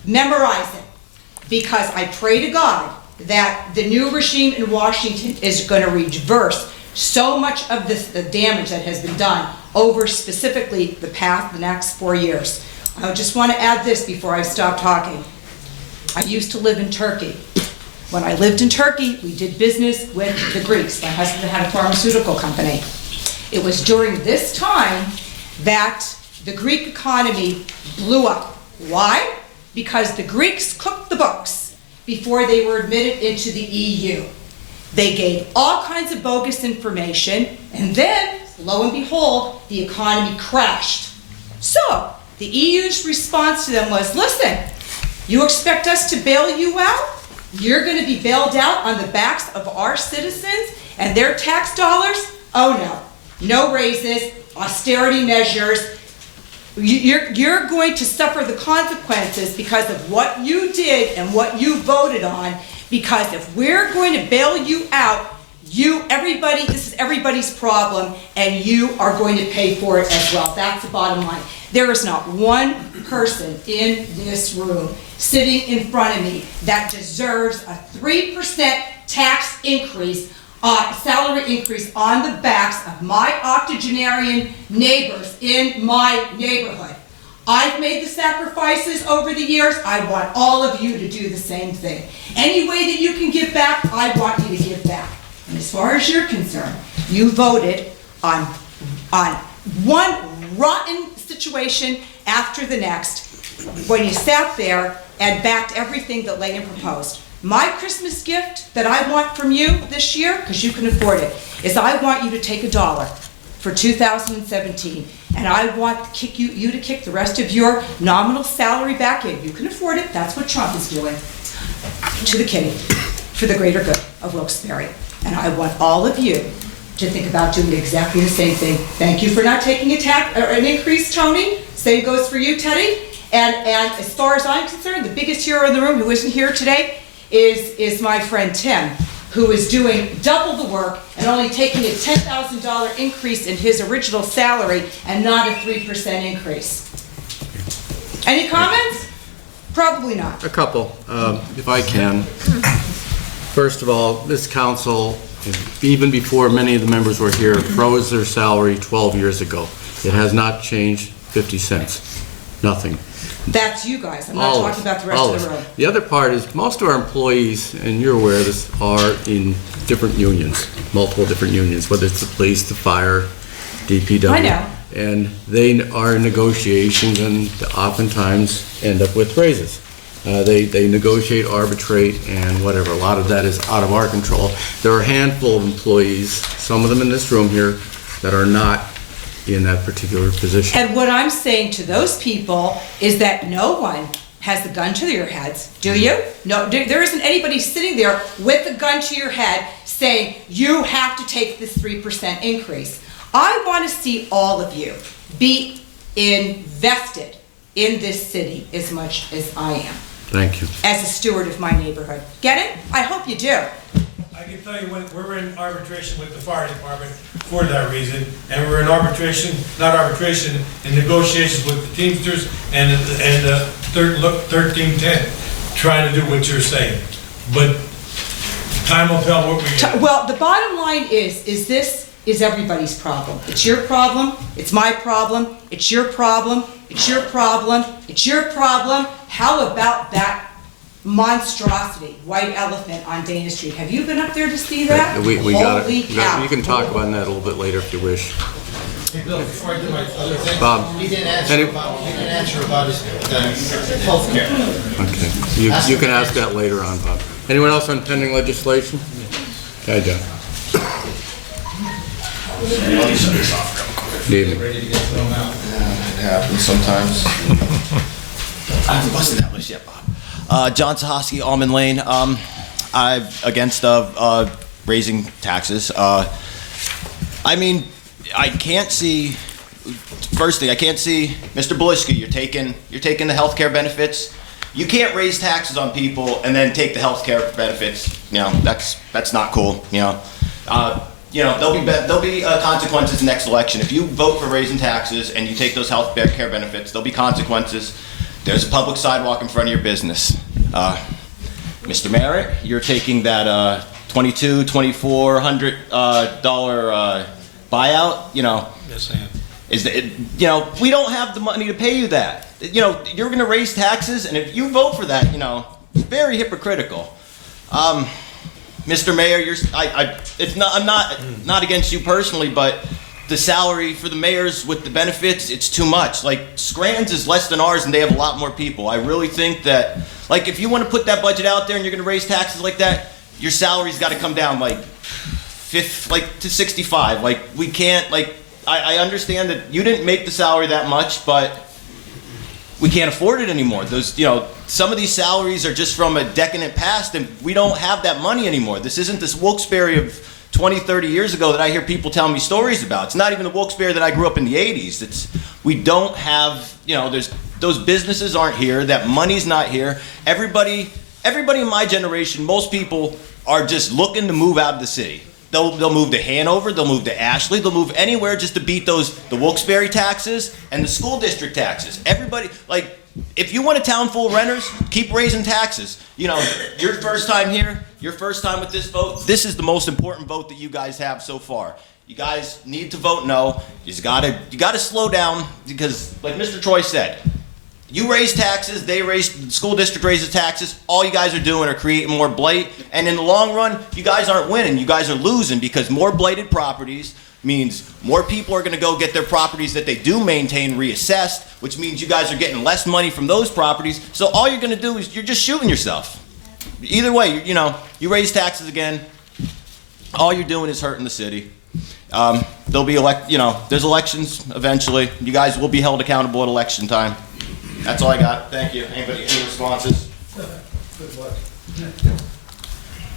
Memorize it, because I pray to God that the new regime in Washington is going to reverse so much of the damage that has been done over specifically the next 4 years. I just want to add this before I stop talking. I used to live in Turkey. When I lived in Turkey, we did business with the Greeks. My husband had a pharmaceutical company. It was during this time that the Greek economy blew up. Why? Because the Greeks cooked the books before they were admitted into the EU. They gave all kinds of bogus information, and then, lo and behold, the economy crashed. So, the EU's response to them was, listen, you expect us to bail you out? You're going to be bailed out on the backs of our citizens and their tax dollars? Oh no, no raises, austerity measures. You're going to suffer the consequences because of what you did and what you voted on, because if we're going to bail you out, this is everybody's problem, and you are going to pay for it as well. That's the bottom line. There is not one person in this room sitting in front of me that deserves a 3% tax increase, salary increase on the backs of my octogenarian neighbors in my neighborhood. I've made the sacrifices over the years. I want all of you to do the same thing. Any way that you can give back, I want you to give back. And as far as you're concerned, you voted on one rotten situation after the next when you sat there and backed everything that Layton proposed. My Christmas gift that I want from you this year, because you can afford it, is I want you to take $1 for 2017, and I want you to kick the rest of your nominal salary back in. You can afford it. That's what Trump is doing to the kitty for the greater good of Wilkes-Barre. And I want all of you to think about doing exactly the same thing. Thank you for not taking an increase, Tony. Same goes for you, Teddy. And as far as I'm concerned, the biggest hero in the room who isn't here today is my friend Tim, who is doing double the work and only taking a $10,000 increase in his original salary and not a 3% increase. Any comments? Probably not. A couple, if I can. First of all, this council, even before many of the members were here, froze their salary 12 years ago. It has not changed 50 cents. Nothing. That's you guys. I'm not talking about the rest of the room. The other part is most of our employees, and you're aware of this, are in different unions, multiple different unions, whether it's the police, the fire, DPW. I know. And they are in negotiations and oftentimes end up with raises. They negotiate, arbitrate, and whatever. A lot of that is out of our control. There are a handful of employees, some of them in this room here, that are not in that particular position. And what I'm saying to those people is that no one has the gun to your heads, do you? No, there isn't anybody sitting there with a gun to your head saying, you have to take this 3% increase. I want to see all of you be invested in this city as much as I am, Thank you. as a steward of my neighborhood. Get it? I hope you do. I can tell you, we're in arbitration with the fire department for that reason, and we're in in negotiations with the Teamsters and 1310, trying to do what you're saying. But time will tell what we get. Well, the bottom line is this is everybody's problem. It's your problem, it's my problem, it's your problem, it's your problem, it's your problem. How about that monstrosity, white elephant on Dana Street? Have you been up there to see that? We got Holy it. cow. You can talk about that a little bit later if you wish. Hey, Bill, before I do my other thing. Bob? He didn't answer about his healthcare. Okay. You can ask that later on, Bob. Anyone else on pending legislation? Okay, John. Good evening. Ready to get thrown out. It happens sometimes. I haven't busted that list yet, Bob. John Sahoski, Almond Lane. I'm against raising taxes. I mean, I can't see. First thing, I can't see, Mr. Belisky, you're taking the health care benefits. You can't raise taxes on people and then take the health care benefits. You know, that's not cool. There'll be consequences next election. If you vote for raising taxes and you take those health care benefits, there'll be consequences. There's a public sidewalk in front of your business. Mr. Merritt, you're taking that $2,400 buyout. Yes, I am. We don't have the money to pay you that. You're going to raise taxes, and if you vote for that, it's very hypocritical. Mr. Mayor, I'm not against you personally, but the salary for the mayors with the benefits, it's too much. Like, Scranton's is less than ours, and they have a lot more people. I really think that, if you want to put that budget out there and you're going to raise taxes like that, your salary's got to come down to 65. We can't. I understand that you didn't make the salary that much, but we can't afford it anymore. Some of these salaries are just from a decadent past, and we don't have that money anymore. This isn't this Wilkes-Barre of 20, 30 years ago that I hear people telling me stories about. It's not even the Wilkes-Barre that I grew up in the 80s. We don't have, those businesses aren't here, that money's not here. Everybody in my generation, most people are just looking to move out of the city. They'll move to Hanover, they'll move to Ashley, they'll move anywhere just to beat the Wilkes-Barre taxes and the school district taxes. Everybody, if you want a town full of renters, keep raising taxes. Your first time here, your first time with this vote, this is the most important vote that you guys have so far. You guys need to vote no. You gotta slow down, because like Mr. Troy said, you raise taxes, the school district raises taxes, all you guys are doing are creating more blight, and in the long run, you guys aren't winning, you guys are losing, because more blighted properties means more people are gonna go get their properties that they do maintain reassessed, which means you guys are getting less money from those properties, so all you're gonna do is you're just shooting yourself. Either way, you raise taxes again, all you're doing is hurting the city. There'll be there's elections eventually, you guys will be held accountable at election time. That's all I got. Thank you. Anybody, any responses? Good luck.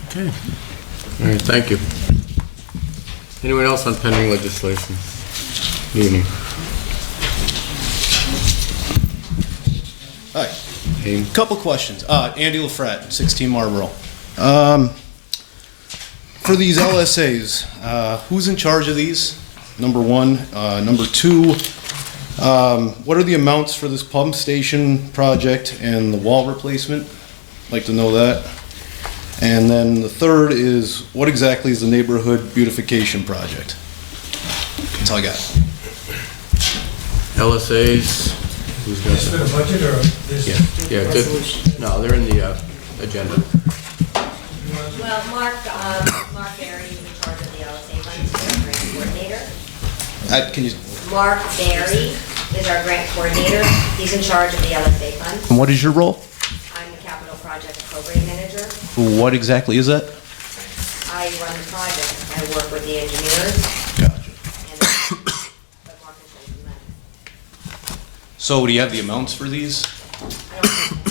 Okay. All right, thank you. Anyone else on pending legislation? Good evening. Hi. Hey. Couple questions. Andy LaFrette, 16 Marlboro. For these LSAs, who's in charge of these? Number one. Number two, what are the amounts for this pump station project and the wall replacement? I'd like to know that. And then the third is, what exactly is the neighborhood beautification project? That's all I got. LSAs. Who's got Is this for the budget or this? Yeah. No, they're in the agenda. Well, Mark Berry is in charge of the LSA funds, he's our grant coordinator. Can you? Mark Berry is our grant coordinator. He's in charge of the LSA funds. And what is your role? I'm the capital project program manager. What exactly is that? I run the project. I work with the engineers. Gotcha. But Mark controls the money. So do you have the amounts for these? I don't think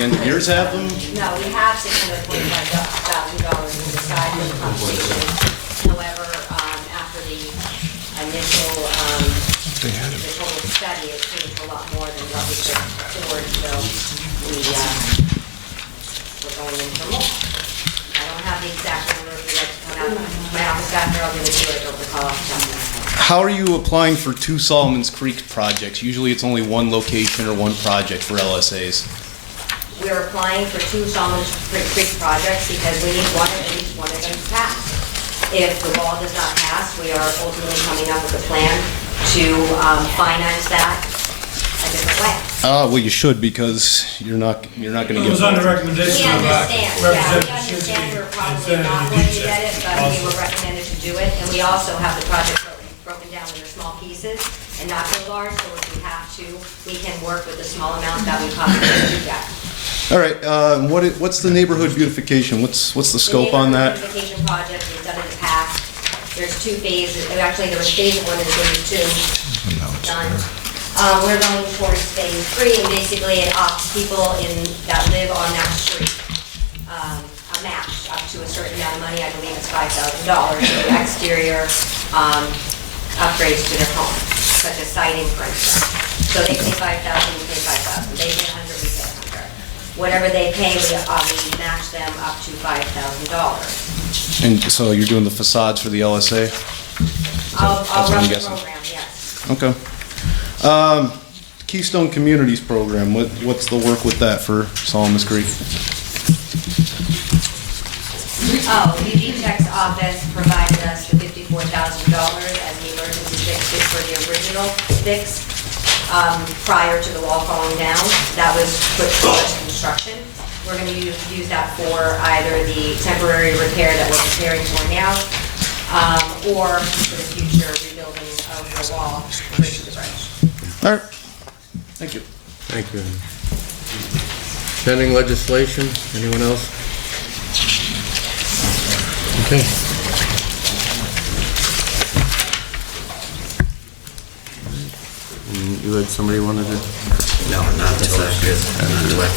the engineers have them? No, we have $625,000 to the side for the pump station. However, after the initial, the total study, it seems a lot more than what we could afford, so we're going in for more. I don't have the exact number, if you'd like to come out, my office got there, I'll give it to you, or the call off the top of my head. How are you applying for 2 Solomon's Creek projects? Usually it's only one location or one project for LSAs. We're applying for 2 Solomon Creek projects because we need one of each one of them to pass. If the wall does not pass, we are ultimately coming up with a plan to finance that a different way. Well, you should, because you're not going to It get. was on the recommendation We of understand, yeah, we understand we're probably Representative not going to Yudichak. get it, but we were recommended to do it. And we also have the project broken down into small pieces and not so large, so if we have to, we can work with the small amount that we possibly do get. All right, what's the neighborhood beautification? What's the scope on that? The neighborhood beautification project is done in the past. There's 2 phases, actually there was phase 1 and phase 2 done. We're going towards phase 3, and basically it opts people that live on that street a match up to a certain amount of money. I believe it's $5,000 for exterior upgrades to their home, such as siding, for instance. So they pay $5,000, we pay $5,000. They pay $100, we pay $100. Whatever they pay, we match them up to $5,000. And so you're doing the facades for the LSA? I'll what I'm run the guessing. program, yes. Okay. Keystone Communities Program, what's the work with that for Solomon's Creek? Oh, Yudichak's office provided us the $54,000 as the emergency fix for the original fix prior to the wall falling down. That was put towards construction. We're going to use that for either the temporary repair that we're preparing for now, or for the future rebuilding of the wall, bridge to the bridge. All right, thank you. Thank you. Pending legislation, anyone else? Okay. You had somebody wanted to? No, not until after the vote.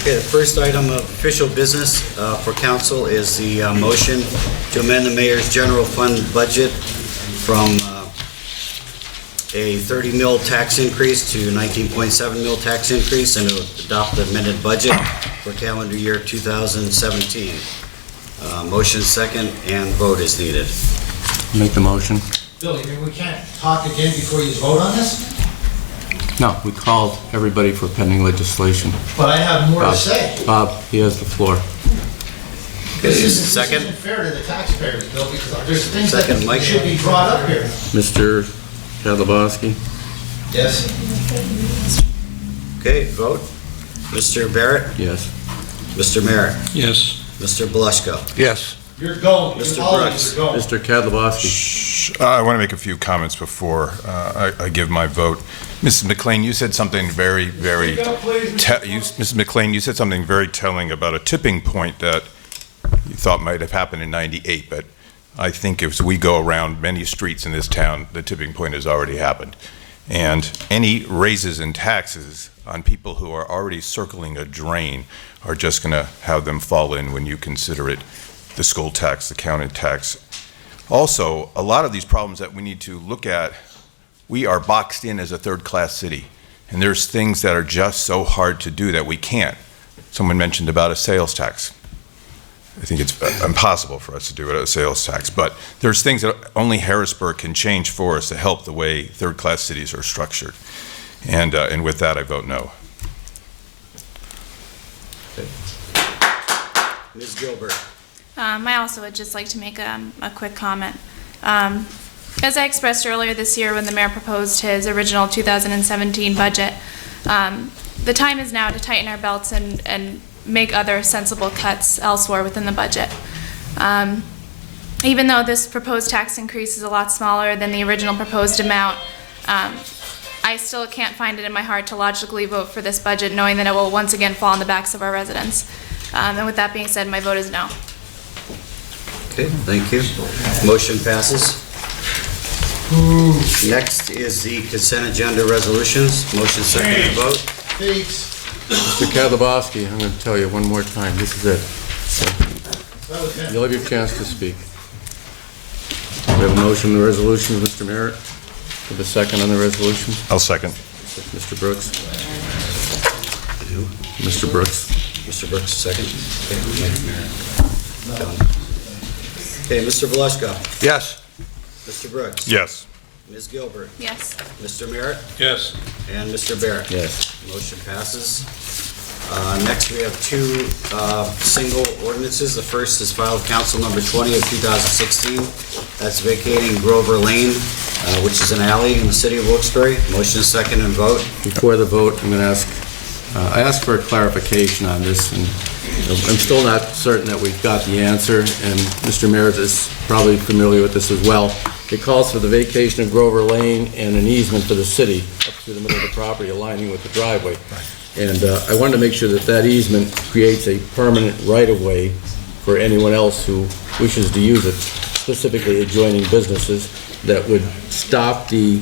Okay, the first item of official business for council is the motion to amend the mayor's general fund budget from a 30 mil tax increase to 19.7 mil tax increase, and to adopt the amended budget for calendar year 2017. Motion second, and vote is needed. Make the motion. Bill, you mean we can't talk again before you vote on this? No, we called everybody for pending legislation. But I have more to Bob, say. Bob, he has the floor. This Second. isn't fair to the taxpayers, Bill, because there's things Second, that Mike. should be brought up here. Mr. Kadlubowski? Yes. Okay, vote. Mr. Barrett? Yes. Mr. Merritt? Yes. Mr. Blushko? Yes. You're going. Mr. All of Brooks. you are going. Mr. Kadlubowski? I want to make a few comments before I give my vote. Mrs. McLean, you said something Mrs. McLean, you said something very telling about a tipping point that you thought might have happened in '98, but I think as we go around many streets in this town, the tipping point has already happened. And any raises in taxes on people who are already circling a drain are just going to have them fall in when you consider it the school tax, the county tax. Also, a lot of these problems that we need to look at, we are boxed in as a third-class city, and there's things that are just so hard to do that we can't. Someone mentioned about a sales tax. I think it's impossible for us to do it, a sales tax, but there's things that only Harrisburg can change for us to help the way third-class cities are structured. And with that, I vote no. Ms. Gilbert? I also would just like to make a quick comment. As I expressed earlier this year when the mayor proposed his original 2017 budget, the time is now to tighten our belts and make other sensible cuts elsewhere within the budget. Even though this proposed tax increase is a lot smaller than the original proposed amount, I still can't find it in my heart to logically vote for this budget, knowing that it will once again fall on the backs of our residents. And with that being said, my vote is no. Okay, thank you. Motion passes. Next is the consent agenda resolutions. Motion second and vote. Mr. Kadlubowski, I'm going to tell you one more time, this is it. So, you'll have your chance to speak. We have a motion on the resolutions, Mr. Merritt. We have a second on the resolution. I'll second. Mr. Brooks. Mr. Brooks. Mr. Brooks, second. Okay, Mr. Valesca. Yes. Mr. Brooks. Yes. Ms. Gilbert. Yes. Mr. Merritt. Yes. And Mr. Barrett. Yes. Motion passes. Next, we have two single ordinances. The first is filed council number 20 of 2016. That's vacating Grover Lane, which is an alley in the city of Wilkes-Barre. Motion second and vote. Before the vote, I'm going to ask, I asked for a clarification on this, and I'm still not certain that we've got the answer, and Mr. Merritt is probably familiar with this as well. It calls for the vacation of Grover Lane and an easement for the city up through the middle of the property, aligning with the driveway. And I wanted to make sure that that easement creates a permanent right-of-way for anyone else who wishes to use it, specifically adjoining businesses, that would stop the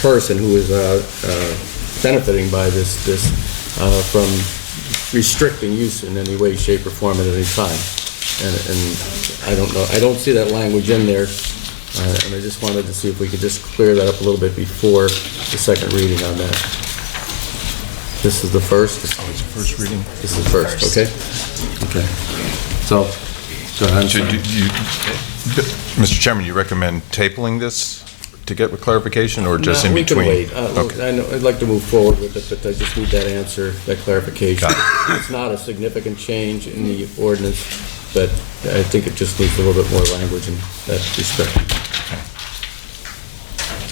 person who is benefiting by this from restricting use in any way, shape, or form at any time. And I don't know, I don't see that language in there, and I just wanted to see if we could just clear that up a little bit before the second reading on that. This is the first? Oh, it's the first reading? This is first, okay? Okay. So, go ahead. Mr. Chairman, you recommend tabling this to get with clarification, or just in between? We can wait. Okay. I know, I'd like to move forward with it, but I just need that answer, that clarification. It's not a significant change in the ordinance, but I think it just needs a little bit more language in that respect.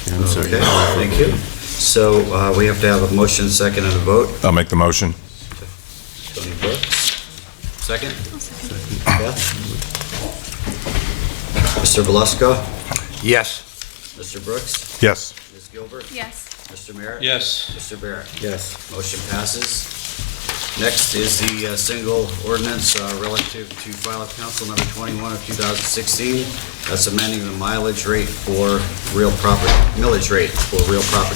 Yeah, I'm sorry. Okay, thank you. So we have to have a motion, second, and a vote. I'll make the motion. Tony Brooks. Second? Beth? Mr. Valesca? Yes. Mr. Brooks? Yes. Ms. Gilbert? Yes. Mr. Merritt? Yes. Mr. Barrett? Yes. Motion passes. Next is the single ordinance relative to file of council number 21 of 2016. That's amending the millage rate for real property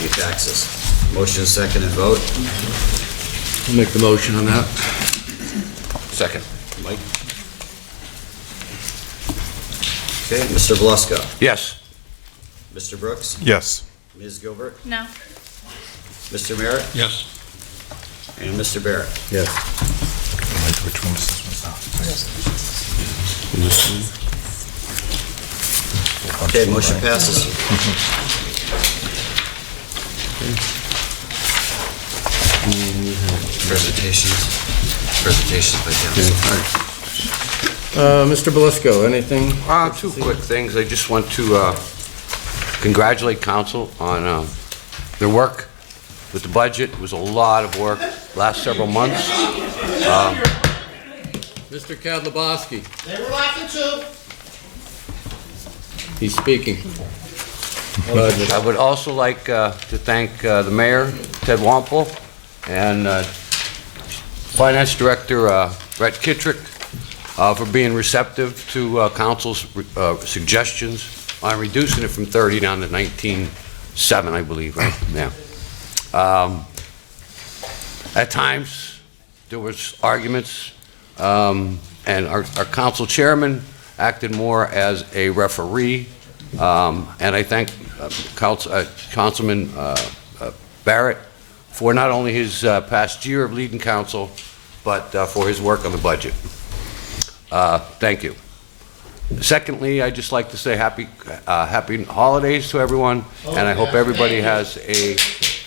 taxes. Motion second and vote. I'll make the motion on that. Second. Mike? Okay, Mr. Valesca? Yes. Mr. Brooks? Yes. Ms. Gilbert? No. Mr. Merritt? Yes. And Mr. Barrett? Yes. Which one is this one? Okay, motion passes. Presentations by council. Mr. Belisco, anything? Two quick things. I just want to congratulate council on their work with the budget. It was a lot of work last several months. Mr. Kadlubowski, They were laughing too. he's speaking. I would also like to thank the mayor, Ted Wampel, and finance director Brett Kittrick for being receptive to council's suggestions on reducing it from 30 down to 19.7, I believe, right? Yeah. At times, there was arguments, and our council chairman acted more as a referee, and I thank Councilman Barrett for not only his past year of leading council, but for his work on the budget. Thank you. Secondly, I'd just like to say happy holidays to everyone, and I hope everybody has a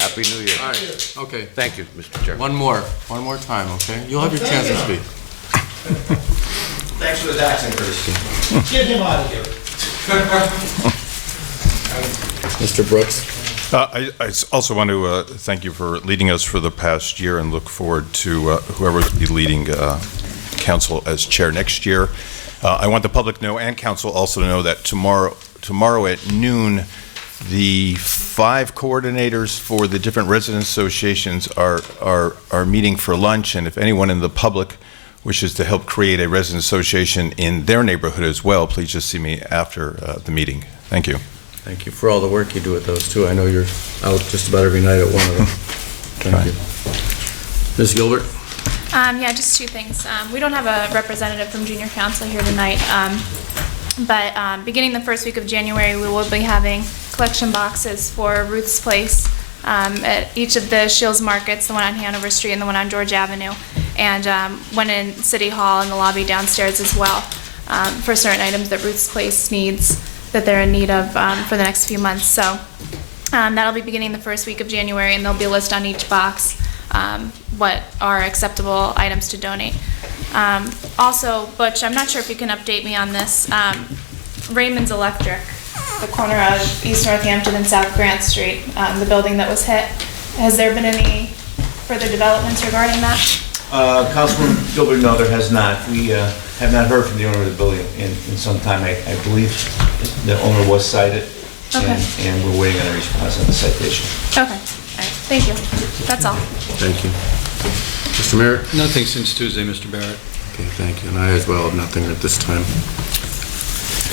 happy New Year. All right, okay. Thank you, Mr. Chairman. One more time, okay? You'll have your chance to speak. Thanks for the tax increase. Get him out of here. Mr. Brooks? I also want to thank you for leading us for the past year, and look forward to whoever will be leading council as chair next year. I want the public to know, and council also to know, that tomorrow at noon, the 5 coordinators for the different resident associations are meeting for lunch, and if anyone in the public wishes to help create a resident association in their neighborhood as well, please just see me after the meeting. Thank you. Thank you for all the work you do with those, too. I know you're out just about every night at one of them. Thank you. Ms. Gilbert? Yeah, just two things. We don't have a representative from Junior Council here tonight, but beginning the first week of January, we will be having collection boxes for Ruth's Place at each of the Shields markets, the one on Hanover Street and the one on George Avenue, and one in City Hall in the lobby downstairs as well, for certain items that Ruth's Place needs, that they're in need of for the next few months. So that'll be beginning the first week of January, and there'll be a list on each box what are acceptable items to donate. Also, Butch, I'm not sure if you can update me on this. Raymond's Electric, the corner of East Northampton and South Grant Street, the building that was hit. Has there been any further developments regarding that? Councilman Gilbert, no, there has not. We have not heard from the owner of the building in some time. I believe the owner was cited, Okay. and we're waiting on a response on the citation. Okay, all right, thank you. That's all. Thank you. Mr. Merritt? Nothing since Tuesday, Mr. Barrett. Okay, thank you. And I as well have nothing at this time.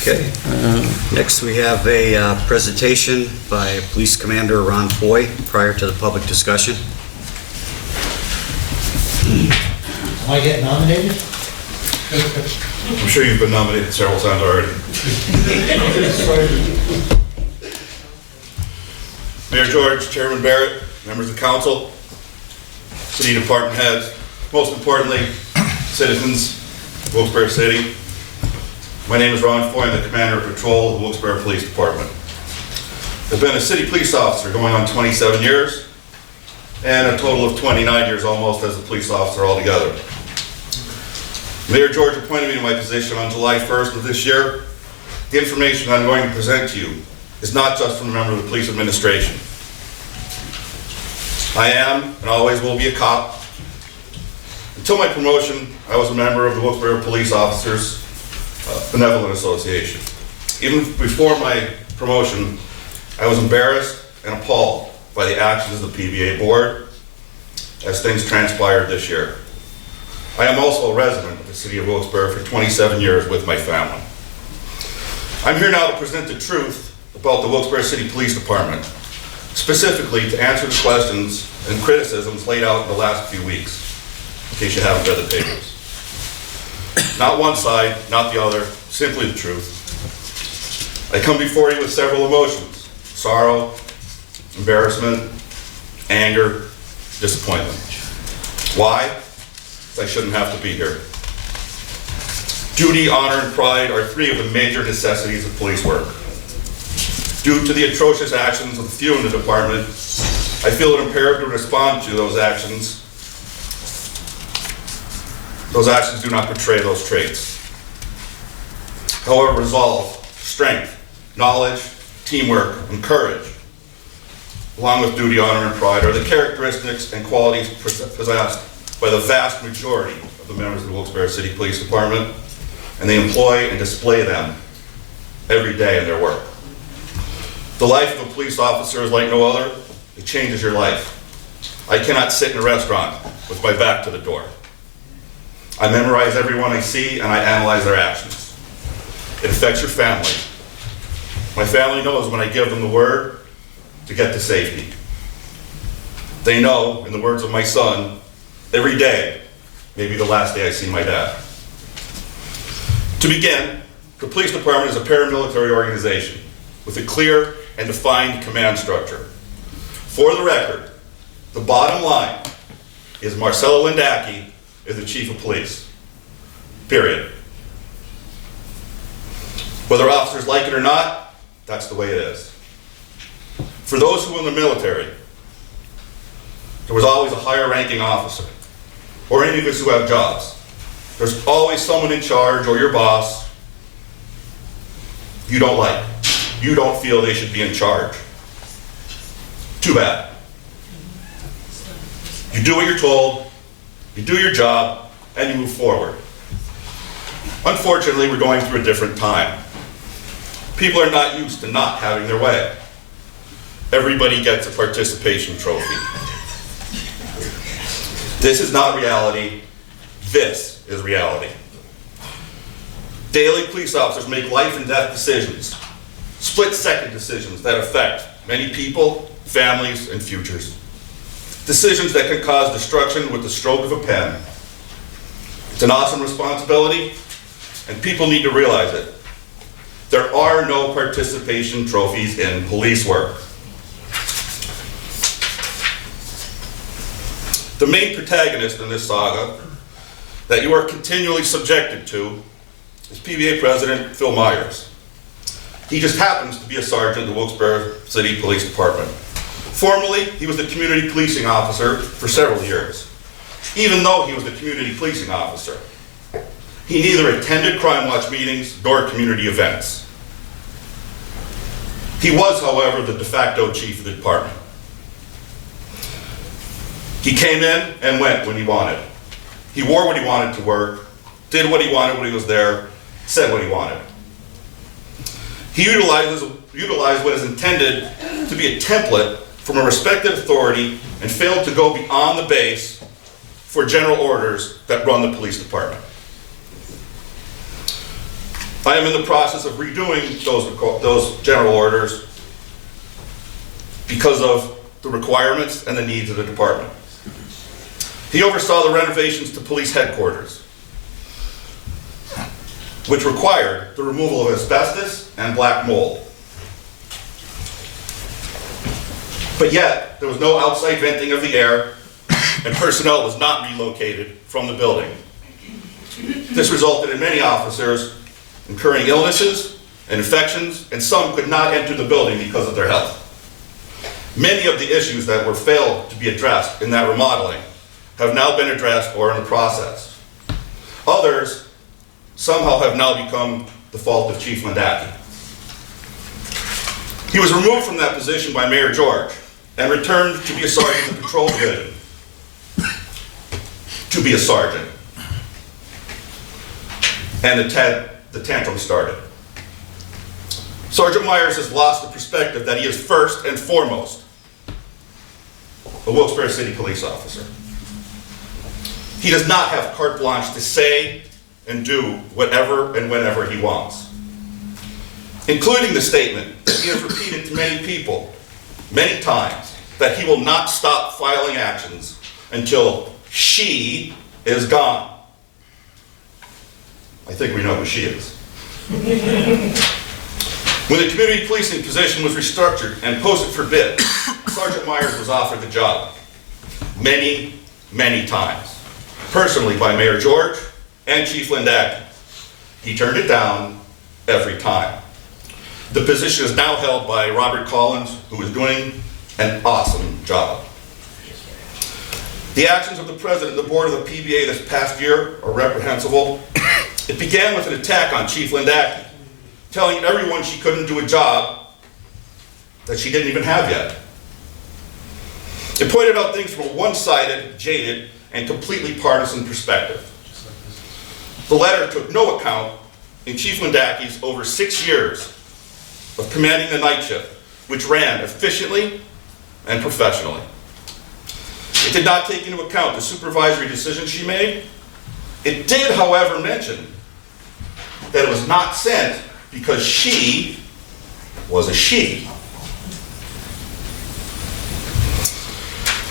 Okay. Next, we have a presentation by Police Commander Ron Foy prior to the public discussion. Am I getting nominated? I'm sure you've been nominated several times already. Mayor George, Chairman Barrett, members of the council, city department heads, most importantly, citizens of Wilkes-Barre City. My name is Ron Foy. I'm the commander of patrol of the Wilkes-Barre Police Department. I've been a city police officer going on 27 years and a total of 29 years almost as a police officer altogether. Mayor George appointed me to my position on July 1st of this year. The information I'm going to present to you is not just from a member of the police administration. I am and always will be a cop. Until my promotion, I was a member of the Wilkes-Barre Police Officers Benevolent Association. Even before my promotion, I was embarrassed and appalled by the actions of the PBA board as things transpired this year. I am also a resident of the city of Wilkes-Barre for 27 years with my family. I'm here now to present the truth about the Wilkes-Barre City Police Department, specifically to answer the questions and criticisms laid out in the last few weeks, in case you haven't read the papers. Not one side, not the other, simply the truth. I come before you with several emotions: sorrow, embarrassment, anger, disappointment. Why? I shouldn't have to be here. Duty, honor, and pride are three of the major necessities of police work. Due to the atrocious actions of a few in the department, I feel it imperative to respond to those actions. Those actions do not portray those traits. However, resolve, strength, knowledge, teamwork, and courage, along with duty, honor, and pride, are the characteristics and qualities possessed by the vast majority of the members of the Wilkes-Barre City Police Department, and they employ and display them every day in their work. The life of a police officer is like no other. It changes your life. I cannot sit in a restaurant with my back to the door. I memorize everyone I see and I analyze their actions. It affects your family. My family knows when I give them the word to get to safety. They know, in the words of my son, every day may be the last day I see my dad. To begin, the police department is a paramilitary organization with a clear and defined command structure. For the record, the bottom line is Marcelo Lindacki is the chief of police, period. Whether officers like it or not, that's the way it is. For those who were in the military, there was always a higher ranking officer, or any of us who have jobs. There's always someone in charge or your boss you don't like. You don't feel they should be in charge. Too bad. You do what you're told, you do your job, and you move forward. Unfortunately, we're going through a different time. People are not used to not having their way. Everybody gets a participation trophy. This is not reality. This is reality. Daily police officers make life and death decisions. split-second decisions that affect many people, families, and futures. Decisions that can cause destruction with the stroke of a pen. It's an awesome responsibility, and people need to realize it. There are no participation trophies in police work. The main protagonist in this saga that you are continually subjected to is PBA President Phil Myers. He just happens to be a sergeant in the Wilkes-Barre City Police Department. Formerly, he was the community policing officer for several years. Even though he was the community policing officer, he neither attended Crime Watch meetings nor community events. He was, however, the de facto chief of the department. He came in and went when he wanted. He wore what he wanted to work, did what he wanted when he was there, said what he wanted. He utilized what is intended to be a template from a respected authority and failed to go beyond the base for general orders that run the police department. I am in the process of redoing those general orders because of the requirements and the needs of the department. He oversaw the renovations to police headquarters, which required the removal of asbestos and black mold. But yet, there was no outside venting of the air, and personnel was not relocated from the building. This resulted in many officers incurring illnesses and infections, and some could not enter the building because of their health. Many of the issues that were failed to be addressed in that remodeling have now been addressed or in the process. Others somehow have now become the fault of Chief Lindaki. He was removed from that position by Mayor George and returned to be a sergeant in the patrol division. To be a sergeant. And the tantrum started. Sergeant Myers has lost the perspective that he is first and foremost a Wilkes-Barre City police officer. He does not have carte blanche to say and do whatever and whenever he wants, including the statement that he has repeated to many people, many times, that he will not stop filing actions until she is gone. I think we know who she is. When the community policing position was restructured and posted for bid, Sergeant Myers was offered the job many, many times, personally by Mayor George and Chief Lindaki. He turned it down every time. The position is now held by Robert Collins, who is doing an awesome job. The actions of the president and the board of the PBA this past year are reprehensible. It began with an attack on Chief Lindaki, telling everyone she couldn't do a job that she didn't even have yet. It pointed out things from a one-sided, jaded, and completely partisan perspective. The letter took no account in Chief Lindaki's over 6 years of commanding the night shift, which ran efficiently and professionally. It did not take into account the supervisory decisions she made. It did, however, mention that it was not sent because she was a she.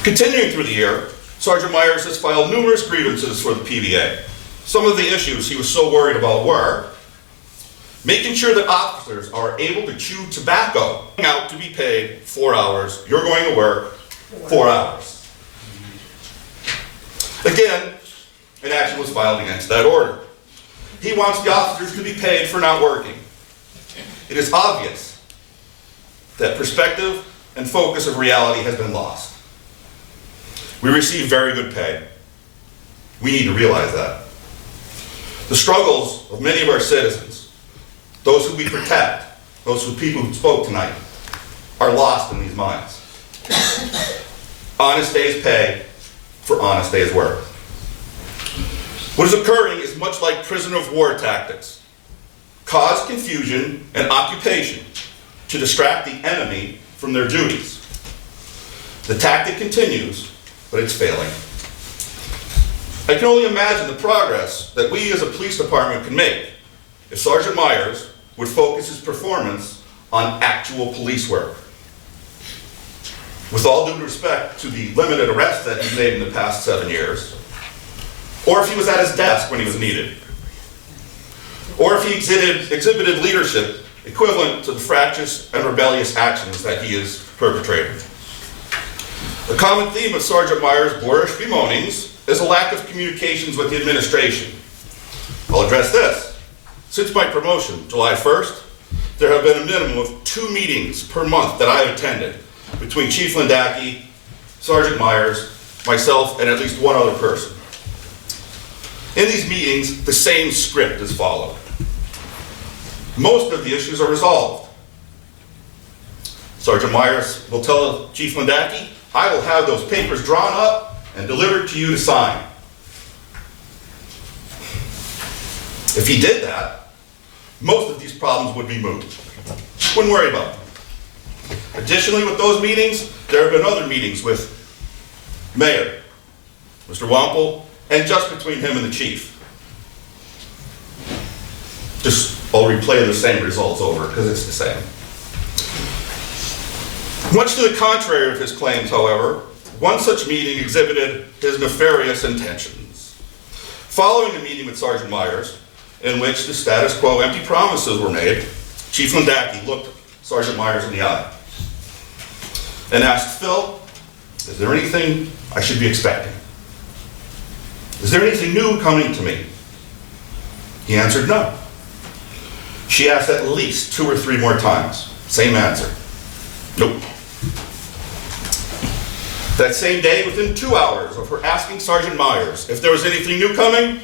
Continuing through the year, Sergeant Myers has filed numerous grievances for the PBA. Some of the issues he was so worried about were making sure that officers are able to chew tobacco out to be paid 4 hours. You're going to work 4 hours. Again, an action was filed against that order. He wants the officers to be paid for not working. It is obvious that perspective and focus of reality has been lost. We receive very good pay. We need to realize that. The struggles of many of our citizens, those who we protect, those people who spoke tonight, are lost in these minds. Honest day's pay for honest day's work. What is occurring is much like prisoner of war tactics. Cause confusion and occupation to distract the enemy from their duties. The tactic continues, but it's failing. I can only imagine the progress that we as a police department can make if Sergeant Myers would focus his performance on actual police work. With all due respect to the limited arrests that he's made in the past 7 years, or if he was at his desk when he was needed, or if he exhibited leadership equivalent to the fractious and rebellious actions that he is perpetrating. A common theme of Sergeant Myers' boorish bemoanings is a lack of communications with the administration. I'll address this. Since my promotion, July 1st, there have been a minimum of 2 meetings per month that I have attended between Chief Lindacki, Sergeant Myers, myself, and at least one other person. In these meetings, the same script is followed. Most of the issues are resolved. Sergeant Myers will tell Chief Lindacki, I will have those papers drawn up and delivered to you to sign. If he did that, most of these problems would be moved. Wouldn't worry about them. Additionally, with those meetings, there have been other meetings with Mayor, Mr. Wampel, and just between him and the chief. I'll replay the same results over because it's the same. Much to the contrary of his claims, however, one such meeting exhibited his nefarious intentions. Following a meeting with Sergeant Myers, in which the status quo empty promises were made, Chief Lindacki looked Sergeant Myers in the eye and asked, Phil, is there anything I should be expecting? Is there anything new coming to me? He answered no. She asked at least 2 or 3 more times. Same answer. Nope. That same day, within 2 hours of her asking Sergeant Myers if there was anything new coming,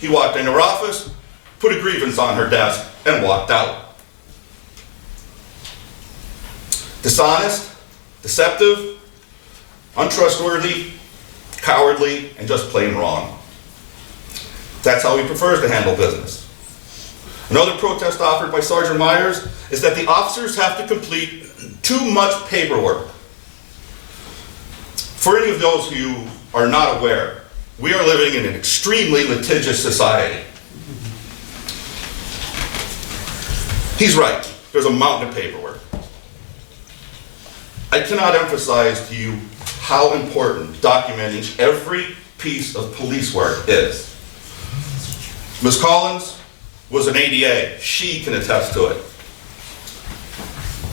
he walked in her office, put a grievance on her desk, and walked out. Dishonest, deceptive, untrustworthy, cowardly, and just plain wrong. That's how he prefers to handle business. Another protest offered by Sergeant Myers is that the officers have to complete too much paperwork. For any of those who are not aware, we are living in an extremely litigious society. He's right. There's a mountain of paperwork. I cannot emphasize to you how important documenting every piece of police work is. Ms. Collins was an ADA. She can attest to it.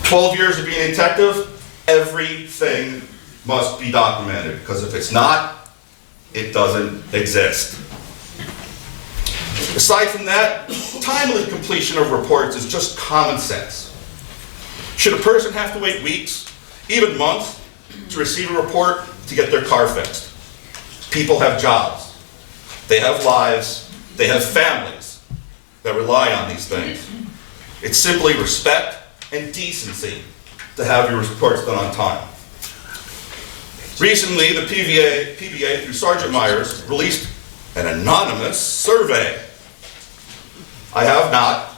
12 years of being a detective, everything must be documented, because if it's not, it doesn't exist. Aside from that, timely completion of reports is just common sense. Should a person have to wait weeks, even months, to receive a report to get their car fixed? People have jobs. They have lives. They have families that rely on these things. It's simply respect and decency to have your reports done on time. Recently, the PVA through Sergeant Myers released an anonymous survey. I have not,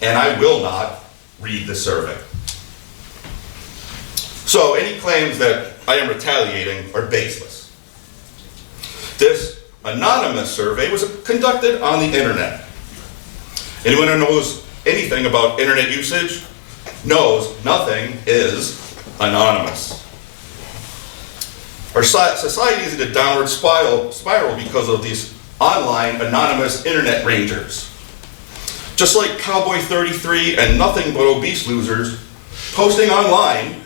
and I will not, read the survey. So any claims that I am retaliating are baseless. This anonymous survey was conducted on the internet. Anyone who knows anything about internet usage knows nothing is anonymous. Our society is in a downward spiral because of these online anonymous internet rangers. Just like Cowboy 33 and nothing but obese losers posting online,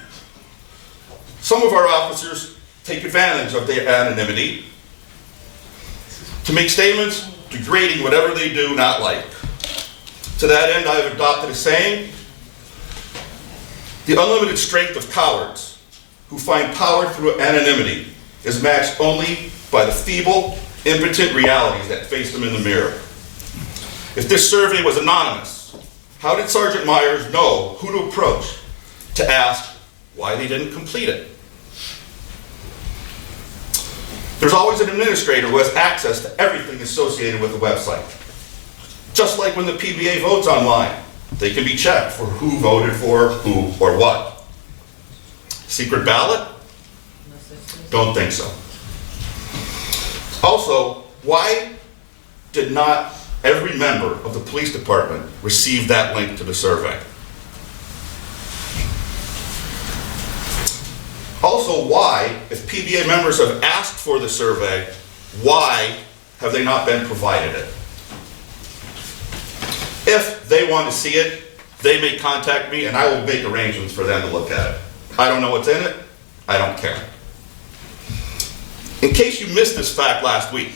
some of our officers take advantage of their anonymity to make statements degrading whatever they do not like. To that end, I have adopted a saying: the unlimited strength of cowards who find power through anonymity is matched only by the feeble, impotent realities that face them in the mirror. If this survey was anonymous, how did Sergeant Myers know who to approach to ask why they didn't complete it? There's always an administrator who has access to everything associated with the website. Just like when the PBA votes online, they can be checked for who voted for who or what. Secret ballot? Don't think so. Also, why did not every member of the police department receive that link to the survey? also why, if PBA members have asked for the survey, why have they not been provided it? If they want to see it, they may contact me and I will make arrangements for them to look at it. I don't know what's in it, I don't care. In case you missed this fact last week,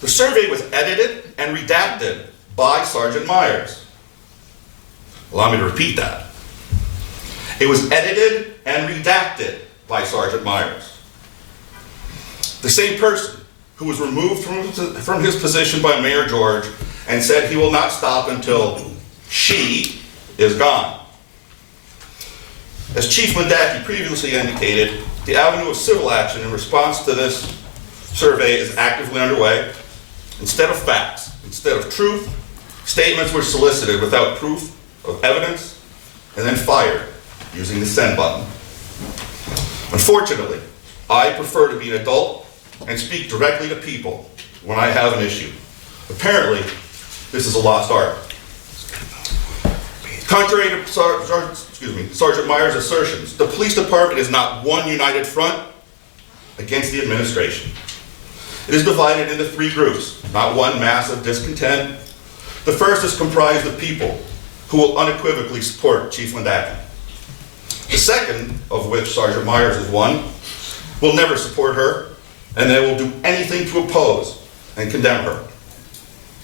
the survey was edited and redacted by Sergeant Myers. Allow me to repeat that. It was edited and redacted by Sergeant Myers. The same person who was removed from his position by Mayor George and said he will not stop until she is gone. As Chief Mendaki previously indicated, the avenue of civil action in response to this survey is actively underway. Instead of facts, instead of truth, statements were solicited without proof of evidence and then fired using the send button. Unfortunately, I prefer to be an adult and speak directly to people when I have an issue. Apparently, this is a lost art. Contrary to Sergeant Myers' assertions, the police department is not one united front against the administration. It is divided into three groups, not one massive discontent. The first is comprised of people who will unequivocally support Chief Lindaki. The second, of which Sergeant Myers is one, will never support her, and they will do anything to oppose and condemn her.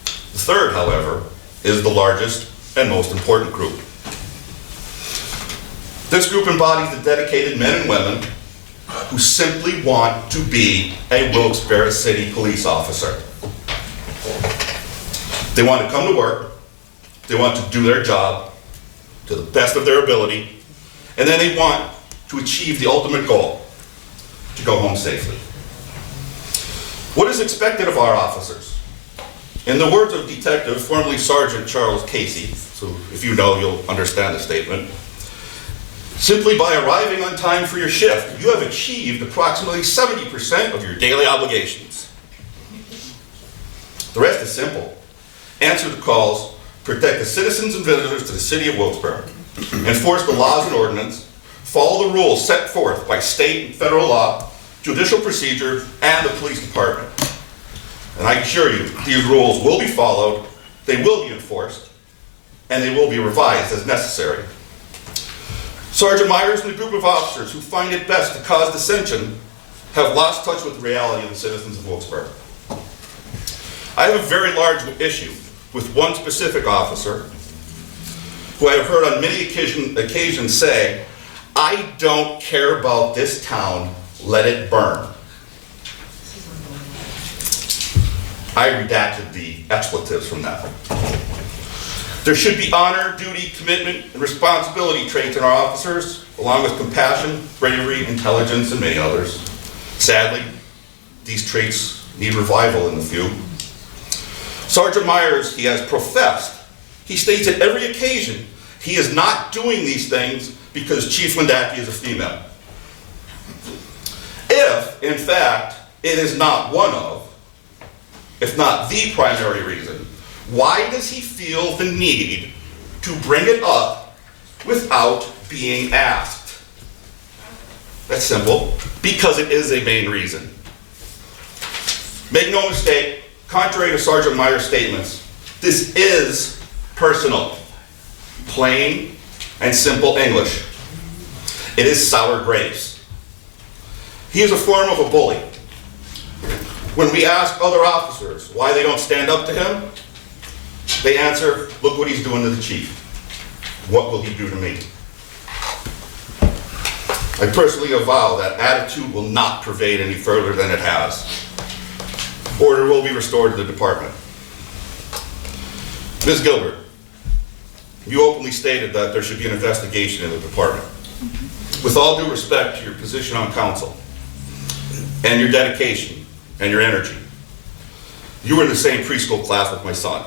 The third, however, is the largest and most important group. This group embodies the dedicated men and women who simply want to be a Wilkes-Barre City police officer. They want to come to work, they want to do their job to the best of their ability, and then they want to achieve the ultimate goal, to go home safely. What is expected of our officers? In the words of Detective, formerly Sergeant Charles Casey, so if you know, you'll understand the statement, simply by arriving on time for your shift, you have achieved approximately 70% of your daily obligations. The rest is simple. Answer the calls, protect the citizens and visitors to the city of Wilkes-Barre, enforce the laws and ordinance, follow the rules set forth by state and federal law, judicial procedure, and the police department. And I assure you, these rules will be followed, they will be enforced, and they will be revised as necessary. Sergeant Myers and a group of officers who find it best to cause dissension have lost touch with the reality of the citizens of Wilkes-Barre. I have a very large issue with one specific officer who I have heard on many occasions say, "I don't care about this town, let it burn." I redacted the expletives from that. There should be honor, duty, commitment, and responsibility traits in our officers, along with compassion, bravery, intelligence, and many others. Sadly, these traits need revival in the few. Sergeant Myers, he has professed, he states at every occasion, he is not doing these things because Chief Lindaki is a female. If, in fact, it is not one of, if not the primary reason, why does he feel the need to bring it up without being asked? That's simple, because it is a main reason. Make no mistake, contrary to Sergeant Myers' statements, this is personal, plain and simple English. It is sour grapes. He is a form of a bully. When we ask other officers why they don't stand up to him, they answer, "Look what he's doing to the chief. What will he do to me?" I personally avow that attitude will not pervade any further than it has. Order will be restored to the department. Ms. Gilbert, you openly stated that there should be an investigation in the department. With all due respect to your position on council and your dedication and your energy, you were in the same preschool class with my son.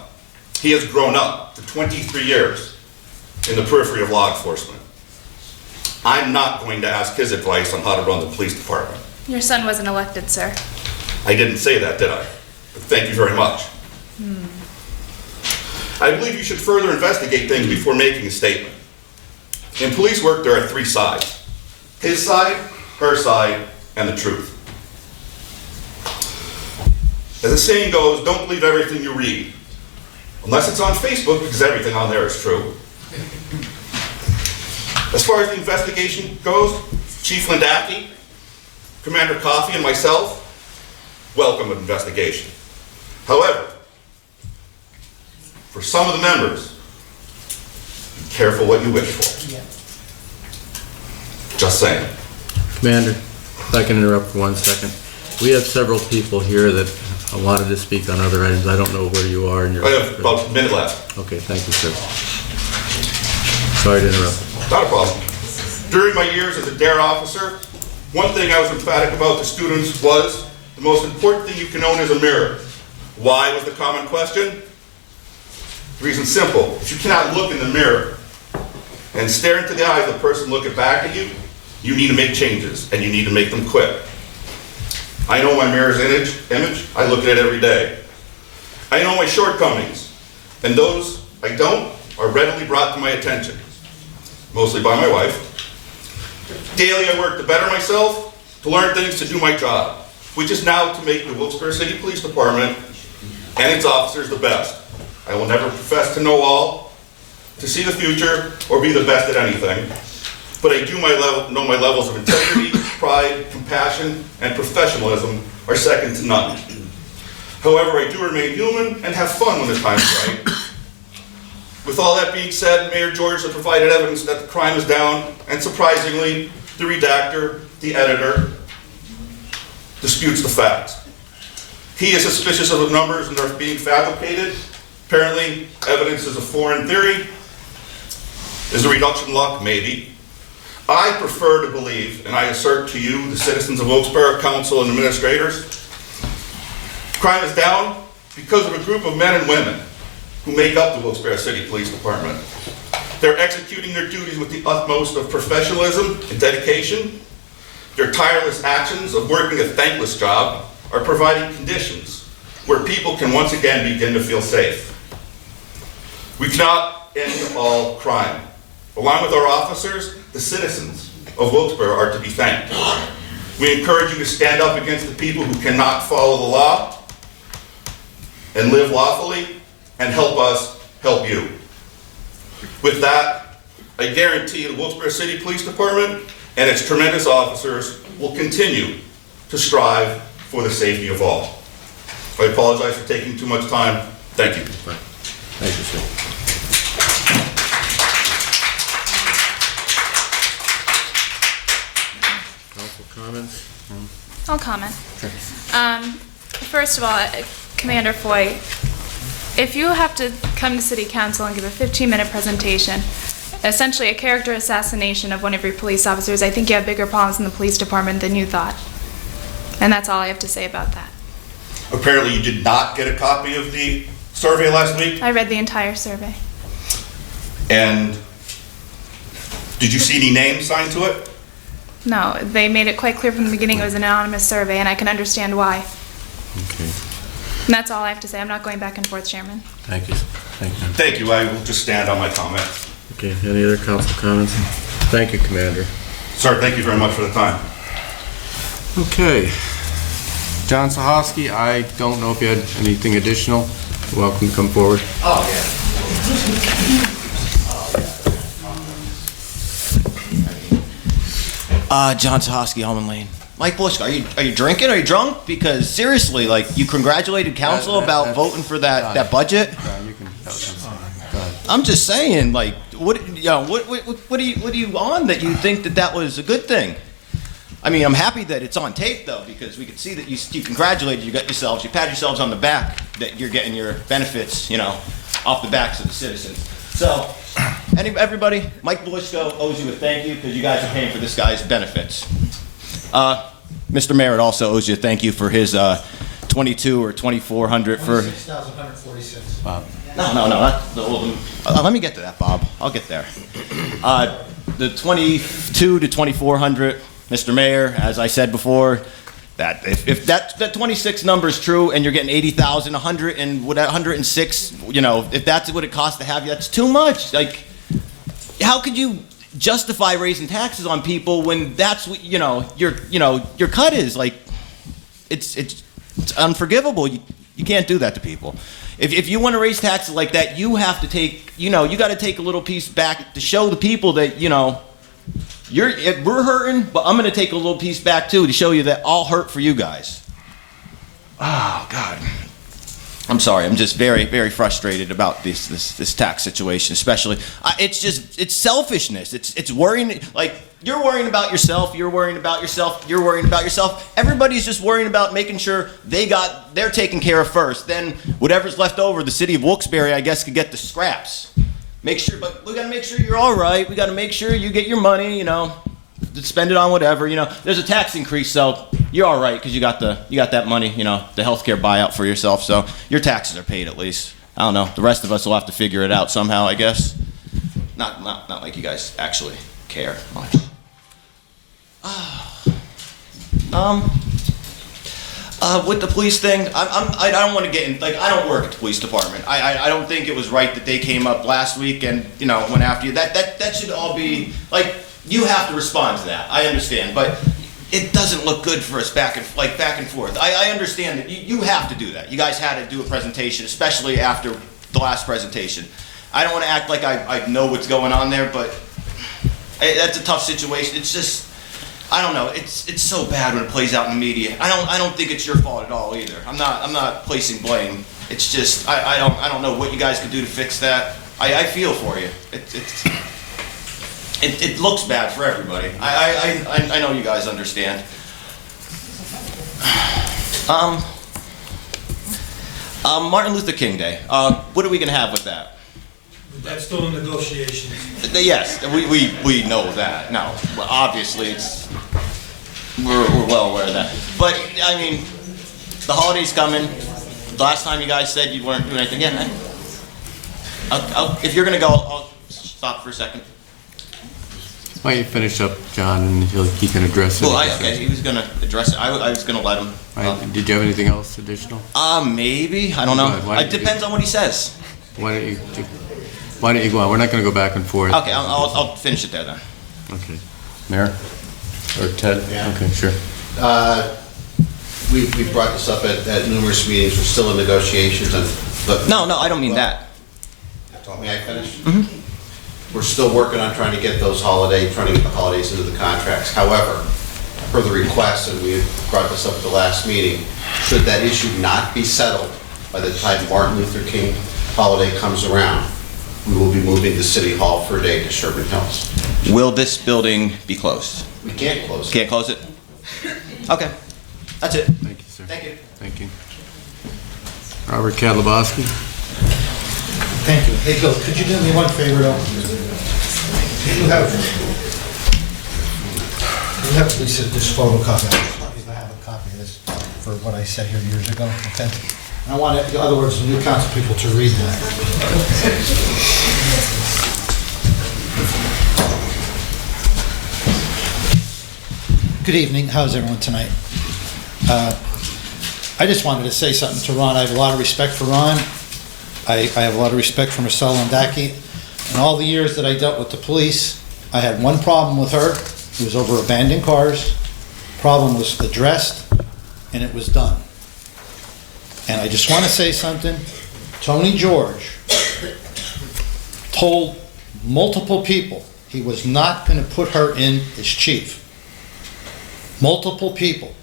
He has grown up for 23 years in the periphery of law enforcement. I'm not going to ask his advice on how to run the police department. Your son wasn't elected, sir. I didn't say that, did I? But thank you very much. I believe you should further investigate things before making a statement. In police work, there are three sides. His side her side, and the truth. As the saying goes, don't believe everything you read, unless it's on Facebook, because everything on there is true. As far as the investigation goes, Chief Lindaki, Commander Coffey, and myself welcome an investigation. However, for some of the members, be careful what you wish for. Just saying. Commander, if I can interrupt for 1 second. We have several people here that wanted to speak on other items. I don't know where you are in your... I have about a minute left. Okay, thank you, sir. Sorry to interrupt. Not a problem. During my years as a DARE officer, one thing I was emphatic about to students was the most important thing you can own is a mirror. Why was the common question? The reason's simple. If you cannot look in the mirror and stare into the eyes of the person looking back at you, you need to make changes, and you need to make them quick. I know my mirror's image. I look at it every day. I know my shortcomings, and those I don't are readily brought to my attention, mostly by my wife. Daily I work to better myself, to learn things, to do my job, which is now to make the Wilkes-Barre City Police Department and its officers the best. I will never profess to know all, to see the future, or be the best at anything, but I do know my levels of integrity, pride, compassion, and professionalism are second to none. However, I do remain human and have fun when the time's right. With all that being said, Mayor George has provided evidence that the crime is down, and surprisingly, the redactor, the editor, disputes the facts. He is suspicious of the numbers and they're being fabricated. Apparently, evidence is a foreign theory. Is the reduction luck? Maybe. I prefer to believe, and I assert to you, the citizens of Wilkes-Barre, council, and administrators, crime is down because of a group of men and women who make up the Wilkes-Barre City Police Department. They're executing their duties with the utmost of professionalism and dedication. Their tireless actions of working a thankless job are providing conditions where people can once again begin to feel safe. We cannot end all crime. Along with our officers, the citizens of Wilkes-Barre are to be thanked. We encourage you to stand up against the people who cannot follow the law and live lawfully, and help us help you. With that, I guarantee the Wilkes-Barre City Police Department and its tremendous officers will continue to strive for the safety of all. I apologize for taking too much time. Thank you. Thank you, sir. Council comments? I'll comment. First of all, Commander Foy, if you have to come to City Council and give a 15-minute presentation, essentially a character assassination of one of your police officers, I think you have bigger problems in the police department than you thought. And that's all I have to say about that. Apparently you did not get a copy of the survey last week? I read the entire survey. And did you see any names signed to it? No, they made it quite clear from the beginning it was an anonymous survey, and I can understand why. Okay. And that's all I have to say. I'm not going back and forth, Chairman. Thank you. Thank you. Thank you. I will just stand on my comment. Okay, any other council comments? Thank you, Commander. Sir, thank you very much for the time. Okay. John Sahosky, I don't know if you had anything additional. Welcome to come forward. Oh, yeah. John Sahosky, Almond Lane. Mike Bush, are you drinking? Are you drunk? Because seriously, like, you congratulated council about voting for that budget. John, you can. I'm just saying, like, what are you on that you think that was a good thing? I mean, I'm happy that it's on tape though, because we could see that you congratulated, you pat yourselves on the back that you're getting your benefits, off the backs of the citizens. So, everybody, Mike Belushko owes you a thank you because you guys are paying for this guy's benefits. Mr. Merritt also owes you a thank you for his 22 or 2,400 for. 26,146. Bob. No, not the old. Let me get to that, Bob. I'll get there. The 22 to 2,400, Mr. Mayor, as I said before, that if that 26 number is true and you're getting 80,000, 100 and 106, if that's what it costs to have you, that's too much. Like, how could you justify raising taxes on people when that's what, your cut is. Like, it's unforgivable. You can't do that to people. If you want to raise taxes like that, you have to take, you got to take a little piece back to show the people that, we're hurting, but I'm going to take a little piece back too to show you that I'll hurt for you guys. Oh, God. I'm sorry. I'm just very, very frustrated about this tax situation, especially. It's selfishness. It's worrying. Like, you're worrying about yourself. You're worrying about yourself. You're worrying about yourself. Everybody's just worrying about making sure they're taken care of first. Then whatever's left over, the city of Wilkes-Barre, I guess, could get the scraps. But we got to make sure you're all right. We got to make sure you get your money. Spend it on whatever. There's a tax increase, so you're all right because you got that money. The healthcare buyout for yourself, so your taxes are paid at least. I don't know. The rest of us will have to figure it out somehow, I guess. Not like you guys actually care much. With the police thing, I don't want to get in. Like, I don't work at the police department. I don't think it was right that they came up last week and went after you. That should all be like. You have to respond to that. I understand, but it doesn't look good for us back and forth. I understand that you have to do that. You guys had to do a presentation, especially after the last presentation. I don't want to act like I know what's going on there, but that's a tough situation. It's just, I don't know. It's so bad when it plays out in the media. I don't think it's your fault at all either. I'm not placing blame. It's just I don't know what you guys could do to fix that. I feel for you. It looks bad for everybody. I know you guys understand. Martin Luther King Day. What are we gonna have with that? That's still in negotiations. Yes, we know that. No, obviously we're well aware of that. But I mean, the holiday's coming. The last time you guys said you weren't doing anything. Yeah, if you're gonna go, I'll stop for a second. Why don't you finish up, John, and he can address it. Well, okay, he was going to address it. I was going to let him. Did you have anything else additional? Maybe. I don't know. It depends on what he says. Why don't you go on? We're not going to go back and forth. Okay, I'll finish it there then. Okay. Mayor? Or Ted? Yeah. Okay, sure. We brought this up at numerous meetings. We're still in negotiations. No, I don't mean that. May I finish? Mm-hmm. We're still working on trying to get the holidays into the contracts. However, per the request, and we brought this up at the last meeting, should that issue not be settled by the time Martin Luther King holiday comes around, we will be moving the City Hall for a day to Sherman Hills. Will this building be closed? We can't close it. Can't close it? Okay. That's it. Thank you, sir. Thank you. Thank you. Robert Kadlubowski. Thank you. Hey, Bill, could you do me one favor, though? You have this photocopy. I have a copy of this for what I said here years ago, okay? And I want, in other words, the new council people to read that. Good evening. How's everyone tonight? I just wanted to say something to Ron. I have a lot of respect for Ron. I have a lot of respect for Marcella Landacki. In all the years that I dealt with the police, I had one problem with her. It was over abandoned cars. Problem was addressed, and it was done. And I just want to say something. Tony George told multiple people he was not going to put her in as chief. Multiple people.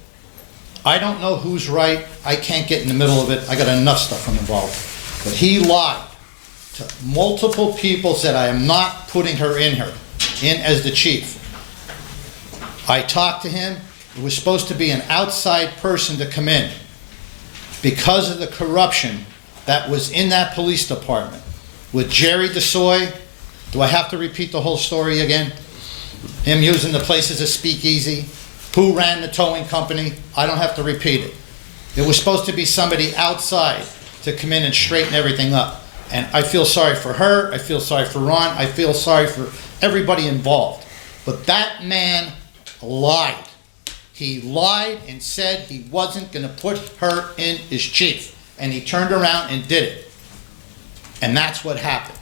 I don't know who's right. I can't get in the middle of it. I got enough stuff I'm involved with. But he lied to multiple people, said I am not putting her in as the chief. I talked to him. It was supposed to be an outside person to come in. Because of the corruption that was in that police department, with Jerry DeSoy, do I have to repeat the whole story again? Him using the place as a speakeasy, who ran the towing company, I don't have to repeat it. It was supposed to be somebody outside to come in and straighten everything up. And I feel sorry for her, I feel sorry for Ron, I feel sorry for everybody involved. But that man lied. He lied and said he wasn't going to put her in as chief. And he turned around and did it. And that's what happened.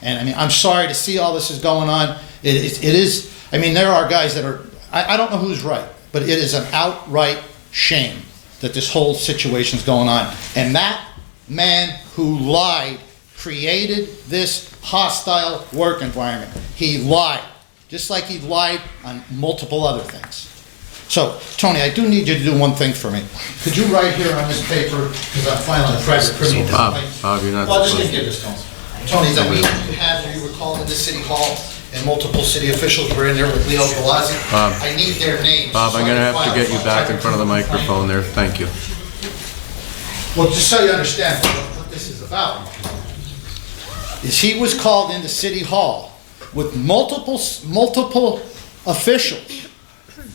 And I mean, I'm sorry to see all this is going on. It is, I mean, there are guys that are, I don't know who's right, but it is an outright shame that this whole situation's going on. And that man who lied created this hostile work environment. He lied, just like he lied on multiple other things. So, Tony, I do need you to do one thing for me. Could you write here on this paper, because I'm filing a private criminal complaint? Bob, you're not Well, I'm just supposed gonna give this to him. Tony, that meeting you had where you were called into City Hall and multiple city officials were in there with Leo Galazzi, Bob. I need their names. Bob, I'm so I gonna can have to file get you a back in private front of the criminal complaint. microphone there. Thank you. Well, just so you understand what this is about, is he was called into City Hall with multiple officials,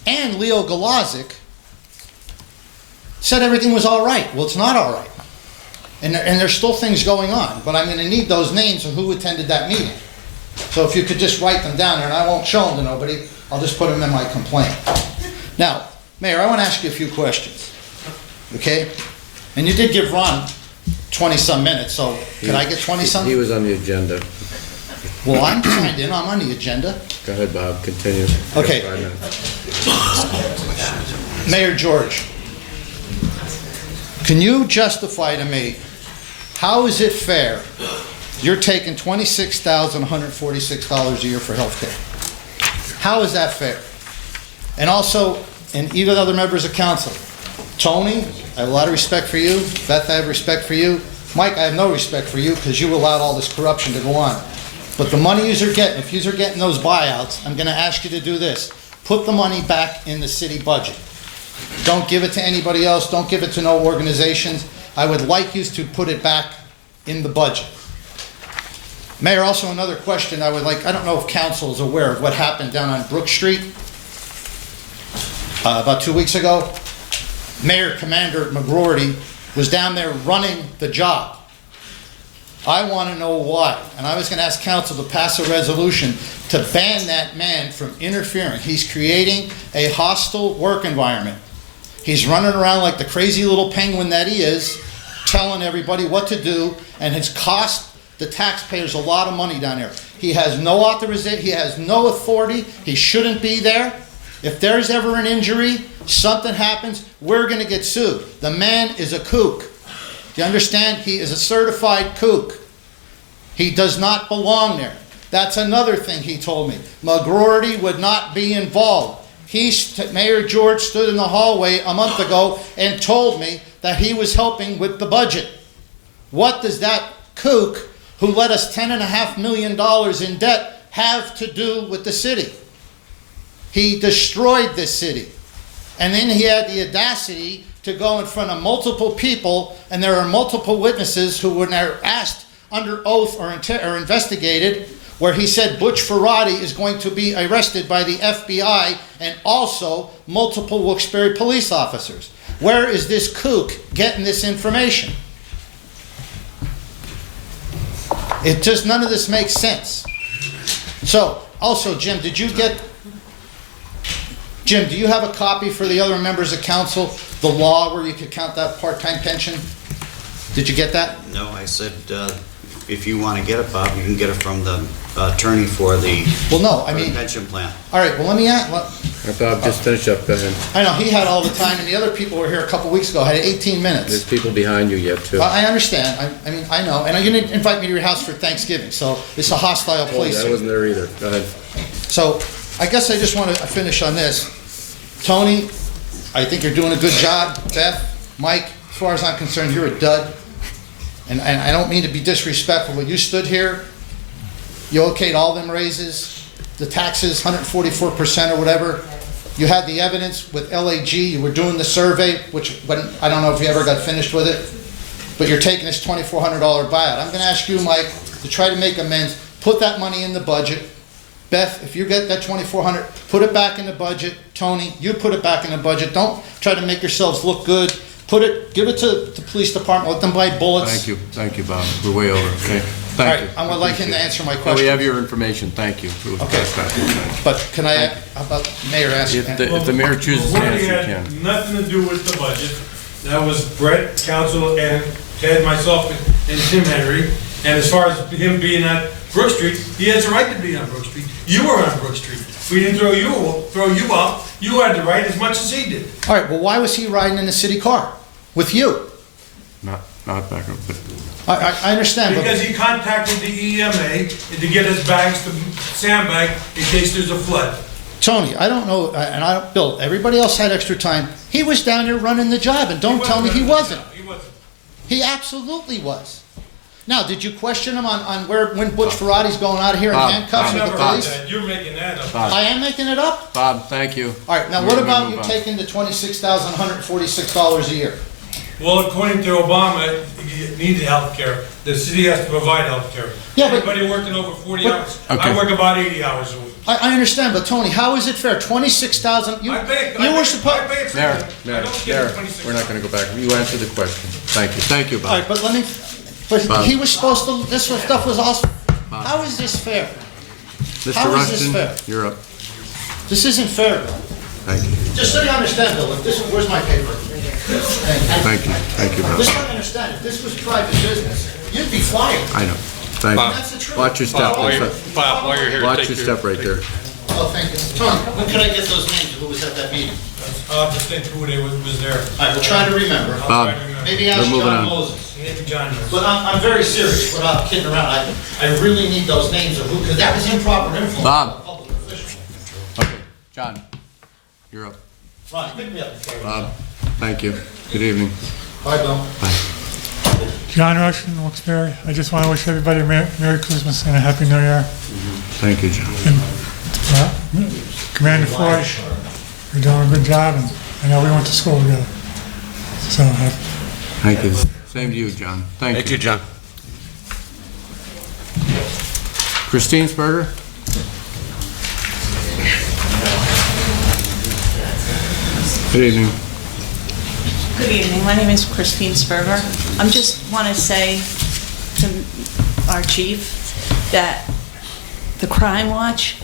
and Leo Galazzi said everything was all right. Well, it's not all right. And there's still things going on, but I'm gonna need those names of who attended that meeting. So if you could just write them down there, and I won't show them to nobody, I'll just put them in my complaint. Now, Mayor, I wanna ask you a few questions, okay? And you did give Ron 20-some minutes, so can I get 20-some? He was on the agenda. Well, I'm signed in, I'm on the agenda. Go ahead, Bob, continue. Okay. 5 minutes. Mayor George, can you justify to me, how is it fair you're taking $26,146 a year for health care? How is that fair? And also, and even other members of council, Tony, I have a lot of respect for you. Beth, I have respect for you. Mike, I have no respect for you because you allowed all this corruption to go on. But the money you're getting, if you're getting those buyouts, I'm gonna ask you to do this. Put the money back in the city budget. Don't give it to anybody else, don't give it to no organizations. I would like you to put it back in the budget. Mayor, also another question I would like, I don't know if council is aware of what happened down on Brook Street about 2 weeks ago. Mayor Commander McGroarty was down there running the job. I want to know why. And I was going to ask council to pass a resolution to ban that man from interfering. He's creating a hostile work environment. He's running around like the crazy little penguin that he is, telling everybody what to do, and has cost the taxpayers a lot of money down there. He has no authorization, he has no authority, he shouldn't be there. If there's ever an injury, something happens, we're gonna get sued. The man is a kook. Do you understand? He is a certified kook. He does not belong there. That's another thing he told me. McGroarty would not be involved. Mayor George stood in the hallway a month ago and told me that he was helping with the budget. What does that kook who let us $10.5 million in debt have to do with the city? He destroyed this city. And then he had the audacity to go in front of multiple people, and there are multiple witnesses who were asked under oath or investigated, where he said Butch Ferrati is going to be arrested by the FBI and also multiple Wilkes-Barre police officers. Where is this kook getting this information? It just, none of this makes sense. So, also, Jim, do you have a copy for the other members of council, the law where you could count that part-time pension? Did you get that? No, I said, if you want to get it, Bob, you can get it from the attorney for the pension plan. All right, well, let me ask. Bob, just finish up, go ahead. I know, he had all the time, and the other people were here a couple weeks ago, had 18 minutes. There's people behind you yet, too. I understand, I mean, I know, and you're gonna invite me to your house for Thanksgiving, so it's a hostile place. I wasn't there either, go ahead. So, I guess I just want to finish on this. Tony, I think you're doing a good job. Beth, Mike, as far as I'm concerned, you're a dud. And I don't mean to be disrespectful, but you stood here, you okayed all them raises, the taxes, 144% or whatever. You had the evidence with LAG, you were doing the survey, which I don't know if you ever got finished with it, but you're taking this $2,400 buyout. I'm gonna ask you, Mike, to try to make amends, put that money in the budget. Beth, if you get that $2,400, put it back in the budget. Tony, you put it back in the budget. Don't try to make yourselves look good. Give it to the police department, let them buy bullets. Thank you, Bob. We're way over, okay? All right, I would like him to answer my question. We have your information, thank you. Okay, but can I, how about Mayor asking? If the mayor chooses to answer, you Had can. nothing to do with the budget. That was Brett, council, and Ted, myself, and Tim Henry. And as far as him being at Brook Street, he has the right to be on Brook Street. You were on Brook Street. We didn't throw you out. You had the right as much as he did. All right, well, why was he riding in the city car with you? Not back up, but I understand, but... Because he contacted the EMA to get his bags to sandbag in case there's a flood. Tony, I don't know, and I don't, Bill, everybody else had extra time. He was down there running the job, and don't tell me he wasn't. He wasn't. He absolutely was. Now, did you question him on when Butch Ferrati's going out of here in handcuffs with the police? You're making that up. I am making it up? Bob, thank you. All right, now what about you taking the $26,146 a year? Well, according to Obama, you need health care. The city has to provide health care. Yeah, but- Anybody working over 40 hours? Okay. I work about 80 hours a week. I understand, but Tony, how is it fair? 26,000, you were supposed... Mayor, we're not gonna go back. You answered the question. Thank you, All Bob. right, but let me, but Bob. he was supposed to, this stuff was also, how is this fair? Mr. How is this fair? Rushton, you're up. This isn't fair, Bill. Thank you. Just so you understand, Bill, if this, where's my paper? Thank you, Bob. Just so you understand, if this was private business, you'd be fired. I know. Thank Bob. you. That's the truth. Watch your step. Bob, while you're here, Watch take your step right there. Oh, thank you. Tony, when can I get those names of who was at that meeting? I'll have to think who was there. All right, we'll try to remember. Bob, Maybe we're ask moving John on. Moses. Maybe John knows. But I'm very serious, without kidding around. I really need those names of who, because that was improper influence. Bob. Public official. Okay, John, you're up. Ronnie, pick me up. Bob, thank you. Good evening. Bye, Bill. John Rushton, Wilkes-Barre. I just want to wish everybody a Merry Christmas and a Happy New Year. Thank you, John. Commander Floyd, you're doing a good job, and I know we went to school together. So, Thank you. Same to you, John. Thank you. Thank you, John. Christine Sperger? Good evening. Good evening. My name is Christine Sperger. I just want to say to our chief that the Crime Watch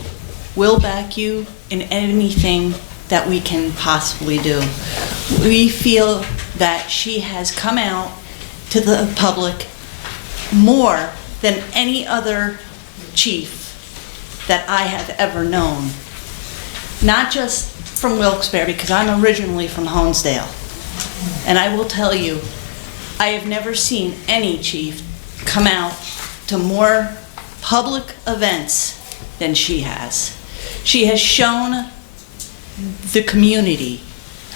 will back you in anything that we can possibly do. We feel that she has come out to the public more than any other chief that I have ever known. Not just from Wilkes-Barre, because I'm originally from Honesdale. And I will tell you, I have never seen any chief come out to more public events than she has. She has shown the community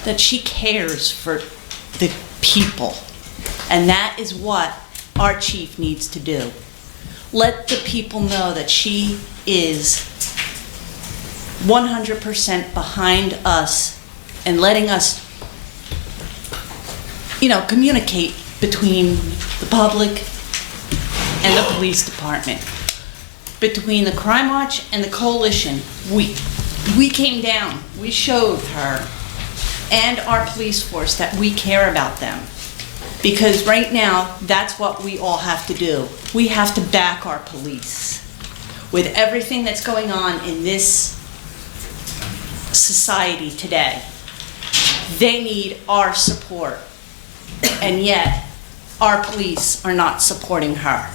that she cares for the people. And that is what our chief needs to do. Let the people know that she is 100% behind us and letting us, communicate between the public and the police department. Between the Crime Watch and the Coalition, we came down, we showed her and our police force that we care about them. Because right now, that's what we all have to do. We have to back our police. With everything that's going on in this society today, they need our support. And yet, our police are not supporting her.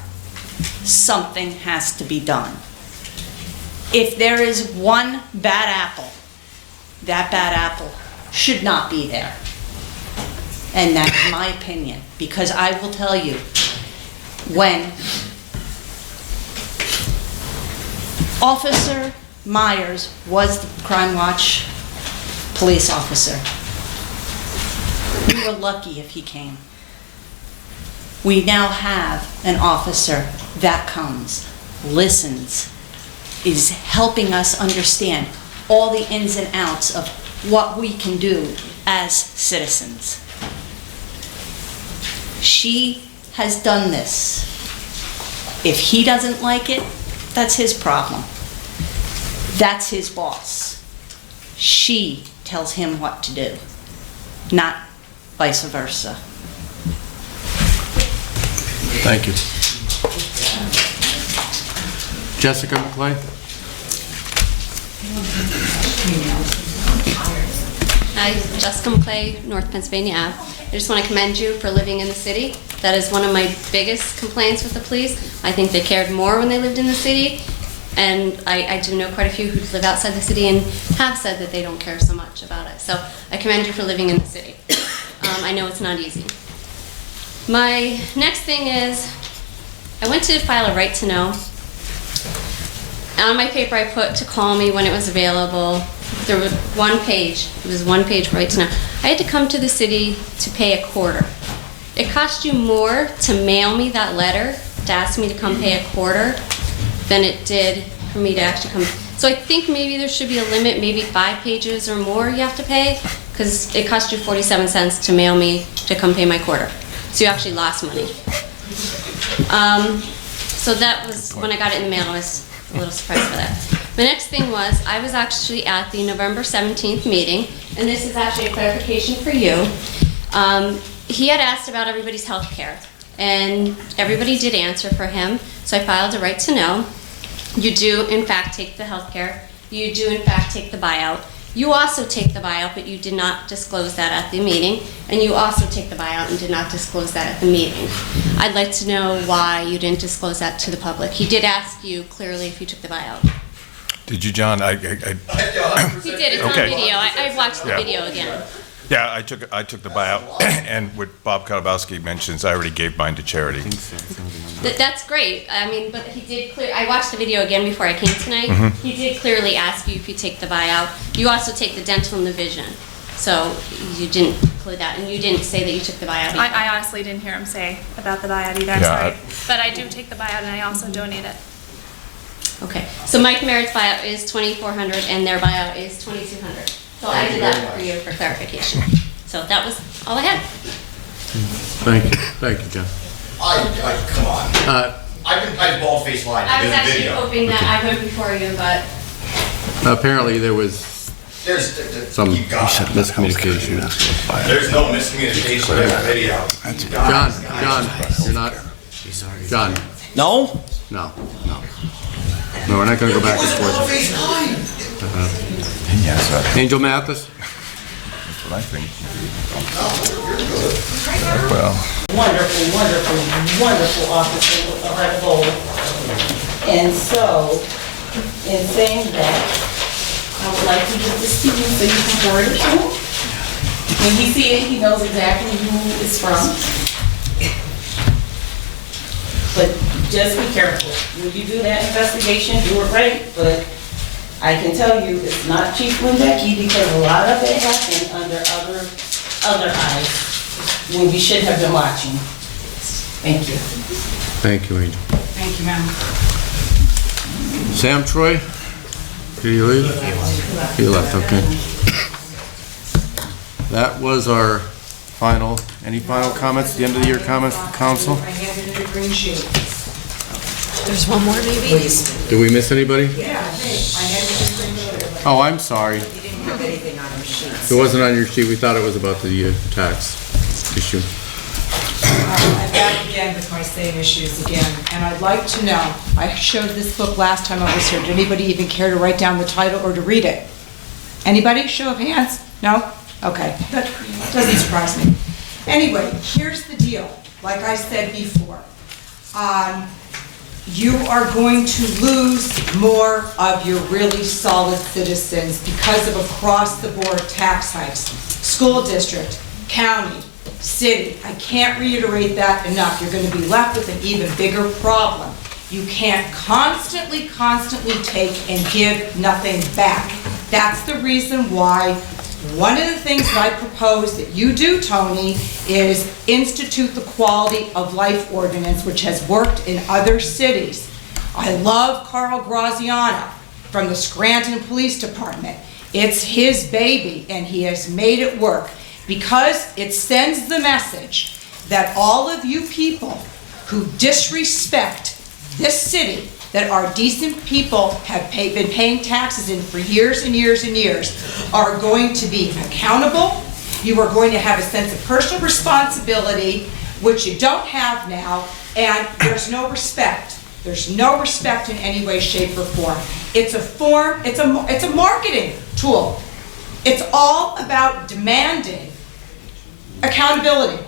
Something has to be done. If there is one bad apple, that bad apple should not be there. And that's my opinion, because I will tell you, when Officer Myers was the Crime Watch police officer, we were lucky if he came. We now have an officer that comes, listens, is helping us understand all the ins and outs of what we can do as citizens. She has done this. If he doesn't like it, that's his problem. That's his boss. She tells him what to do, not vice versa. Thank you. Jessica McClay? Hi, Jessica McClay, North Pennsylvania Ave. I just want to commend you for living in the city. That is one of my biggest complaints with the police. I think they cared more when they lived in the city, and I do know quite a few who live outside the city and have said that they don't care so much about it. So I commend you for living in the city. I know it's not easy. My next thing is, I went to file a right to know. On my paper I put to call me when it was available. There was one page, it was one page right to know. I had to come to the city to pay $0.25. It cost you more to mail me that letter, to ask me to come pay $0.25, than it did for me to actually come. So I think maybe there should be a limit, maybe 5 pages or more you have to pay, because it cost you 47 cents to mail me to come pay my $0.25. So you actually lost money. So that was, when I got it in the mail, I was a little surprised by that. The next thing was, I was actually at the November 17th meeting, and this is actually a clarification for you. He had asked about everybody's health care, and everybody did answer for him, so I filed a right to know. You do, in fact, take the health care. You do, in fact, take the buyout. You also take the buyout, but you did not disclose that at the meeting, and you also take the buyout and did not disclose that at the meeting. I'd like to know why you didn't disclose that to the public. He did ask you clearly if you took the buyout. Did you, John? He did, it's on Okay. video. I've watched the Yeah. video again. Yeah, I took the buyout, and what Bob Kalabowski mentions, I already gave mine to charity. That's great. I mean, but he did clear, I watched the video again before I came tonight. Mhm. He did clearly ask you if you take the buyout. You also take the dental and the vision. So you didn't include that, and you didn't say that you took the buyout either. I honestly didn't hear him say about the buyout either, I'm Yeah, sorry. But I do take the buyout and I also donate it. Okay, so Mike Merritt's buyout is $2,400 and their buyout is $2,200. So I did that for you for clarification. So that was all I had. Thank you, John. Come on. I bald-faced lied. I was There's a actually video. hoping that I went before you, but Apparently there was some miscommunication. There's no miscommunication, there's a video. John, you're not, John. No? No. No, we're not gonna go back and forth. Angel Mathis? That's what I think. Well. Wonderful officer with a heart of gold. And so, in saying that, I would like to give this to you so you can forward it to him. When he sees it, he knows exactly who it's from. But just be careful. When you do that investigation, do it right, but I can tell you it's not Chief Wendecke because a lot of it happened under other eyes when we should have been watching. Thank you. Thank you, Angel. Thank you, ma'am. Sam Troy? Did he leave? He left, okay. That was our any final comments, the end of the year comments from council? I handed you a green sheet. There's one more, maybe? Did we miss anybody? Yeah, I handed you a green sheet. Oh, I'm sorry. You didn't have anything on your sheets. It wasn't on your sheet. We thought it was about the tax issue. I'm back again with my same issues again, and I'd like to know, I showed this book last time I was here. Did anybody even care to write down the title or to read it? Anybody? Show of hands? No? Okay. That doesn't surprise me. Anyway, here's the deal. Like I said before, you are going to lose more of your really solid citizens because of across-the-board tax hikes. School district, county, city, I can't reiterate that enough. You're going to be left with an even bigger problem. You can't constantly take and give nothing back. That's the reason why one of the things that I propose that you do, Tony, is institute the quality of life ordinance, which has worked in other cities. I love Carl Graziano from the Scranton Police Department. It's his baby, and he has made it work because it sends the message that all of you people who disrespect this city, that our decent people have been paying taxes in for years and years and years, are going to be accountable. You are going to have a sense of personal responsibility, which you don't have now, and there's no respect. There's no respect in any way, shape, or form. It's a form, it's a marketing tool. It's all about demanding accountability.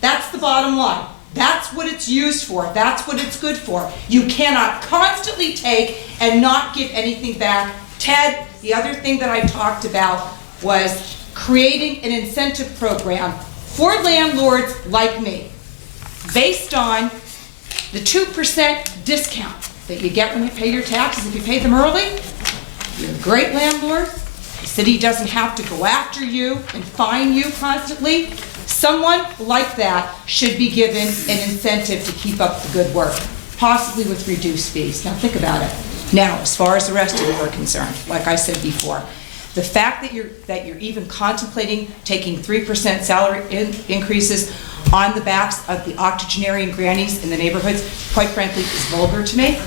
That's the bottom line. That's what it's used for. That's what it's good for. You cannot constantly take and not give anything back. Ted, the other thing that I talked about was creating an incentive program for landlords like me, based on the 2% discount that you get when you pay your taxes. If you pay them early, you're a great landlord. The city doesn't have to go after you and fine you constantly. Someone like that should be given an incentive to keep up the good work, possibly with reduced fees. Now think about it. Now, as far as the rest of you are concerned, like I said before, the fact that you're even contemplating taking 3% salary increases on the backs of the octogenarian grannies in the neighborhoods, quite frankly, is vulgar to me.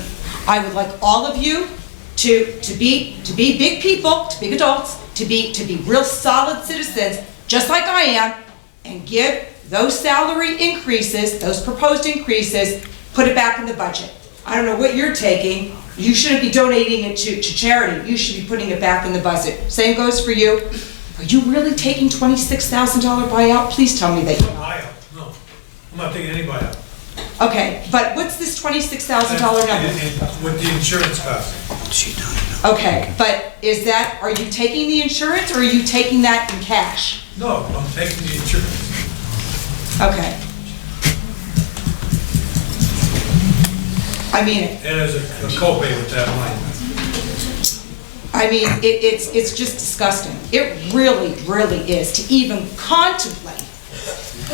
I would like all of you to be big people, to big adults, to be real solid citizens, just like I am, and give those salary increases, those proposed increases, put it back in the budget. I don't know what you're taking. You shouldn't be donating it to charity. You should be putting it back in the budget. Same goes for you. Are you really taking $26,000 buyout? Please tell me that you're not. Buyout, no. I'm not taking any buyout. Okay, but what's this $26,000 number? With the insurance cost. Okay, but are you taking the insurance or are you taking that in cash? No, I'm taking the insurance. Okay. I mean it. And there's a copay with that money. I mean, it's just disgusting. It really, really is to even contemplate.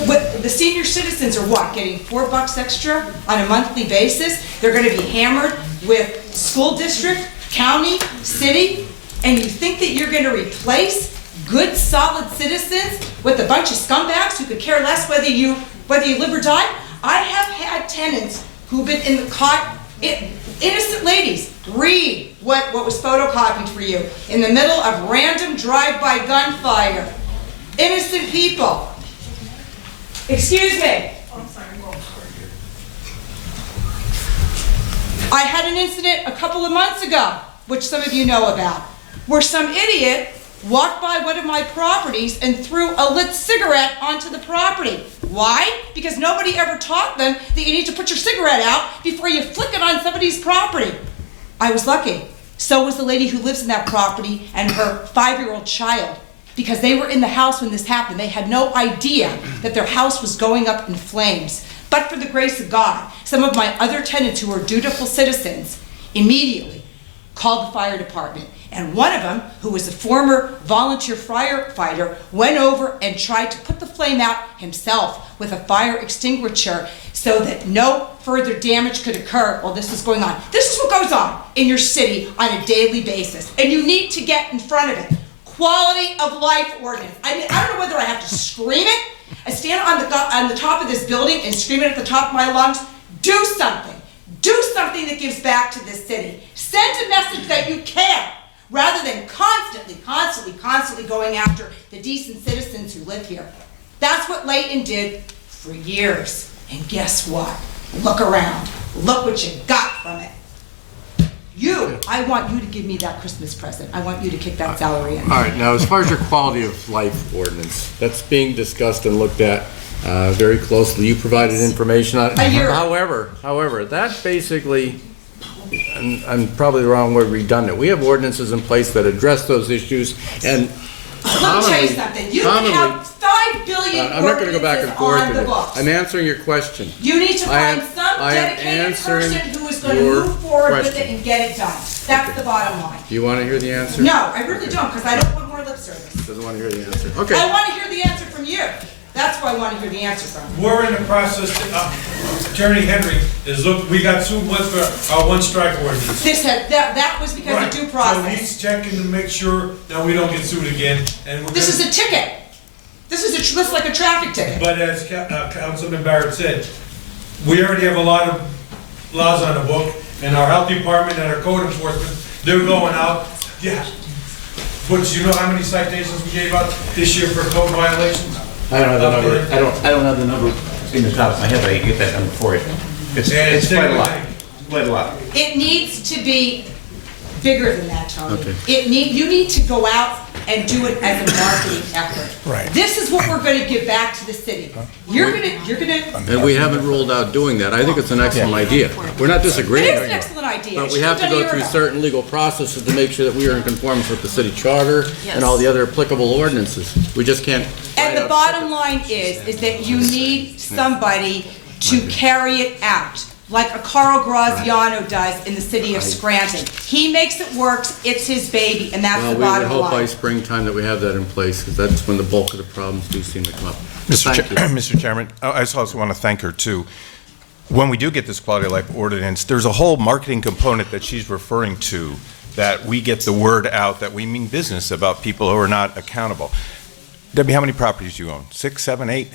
What the senior citizens are getting $4 extra on a monthly basis. They're going to be hammered with school district, county, city, and you think that you're going to replace good, solid citizens with a bunch of scumbags who could care less whether you live or die? I have had tenants who've been innocent ladies, read what was photocopied for you in the middle of random drive-by gunfire. Innocent people. Excuse me. I had an incident a couple of months ago, which some of you know about, where some idiot walked by one of my properties and threw a lit cigarette onto the property. Why? Because nobody ever taught them that you need to put your cigarette out before you flick it on somebody's property. I was lucky. So was the lady who lives in that property and her 5-year-old child, because they were in the house when this happened. They had no idea that their house was going up in flames. But for the grace of God, some of my other tenants who are dutiful citizens immediately called the fire department. And one of them, who was a former volunteer firefighter, went over and tried to put the flame out himself with a fire extinguisher so that no further damage could occur while this was going on. This is what goes on in your city on a daily basis, and you need to get in front of it. Quality of life ordinance. I mean, I don't know whether I have to scream it. I stand on the top of this building and scream it at the top of my lungs. Do something. Do something that gives back to this city. Send a message that you care, rather than constantly going after the decent citizens who live here. That's what Layton did for years. And guess what? Look around. Look what you got from it. I want you to give me that Christmas present. I want you to kick that salary in. All right, now as far as your quality of life ordinance, that's being discussed and looked at very closely. You provided information on it. However, that basically, and I'm probably the wrong word, redundant. We have ordinances in place that address those issues, and let me tell you something. You can have 5 billion I'm not going to go back and forth on the books. I'm answering your question. You need to find some dedicated person who is going to move forward with it and get it done. That's the bottom line. Do you want to hear the answer? No, I really don't, because I don't want more lip service. Doesn't want to hear the answer. Okay. I want to hear the answer from you. That's who I want to hear the answer from. We're in the process, Attorney Henry we got sued once for our one strike ordinance. That was because of due process. So he's checking to make sure that we don't get sued again. And this is a ticket. This is just like a traffic ticket. But as Councilman Barrett said, we already have a lot of laws on the book, and our health department and our code enforcement, they're going out. Yeah. But you know how many citations we gave out this year for code violations? I don't have the number. I don't have the number in the top of my head. I can get that number for you. It's quite a lot. Quite a lot. It needs to be bigger than that, Tony. Okay. You need to go out and do it as a marketing effort. Right. This is what we're gonna give back to the city. You're gonna. And we haven't ruled out doing that. I think it's an excellent idea. We're not disagreeing. It is an excellent idea. But we have to go through certain legal processes to make sure that we are in conformance with the city charter and all the other applicable ordinances. We just can't. And the bottom line is that you need somebody to carry it out, like a Carl Graziano does in the city of Scranton. He makes it work, it's his baby, and that's the Well, we would bottom hope by line. springtime that we have that in place, because that's when the bulk of the problems do seem to come up. Thank you. Mr. Chairman, I just also want to thank her too. When we do get this quality of life ordinance, there's a whole marketing component that she's referring to, that we get the word out that we mean business about people who are not accountable. Debbie, how many properties do you own? 6, 7, 8?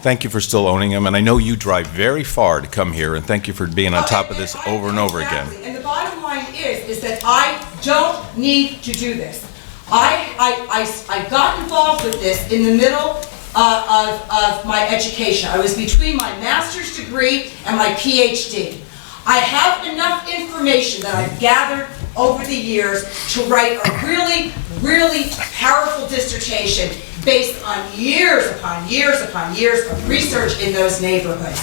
Thank you for still owning them, and I know you drive very far to come here, and thank you for being on top of this over and over again. And the bottom line is that I don't need to do this. I got involved with this in the middle of my education. I was between my master's degree and my PhD. I have enough information that I've gathered over the years to write a really, really powerful dissertation based on years upon years upon years of research in those neighborhoods.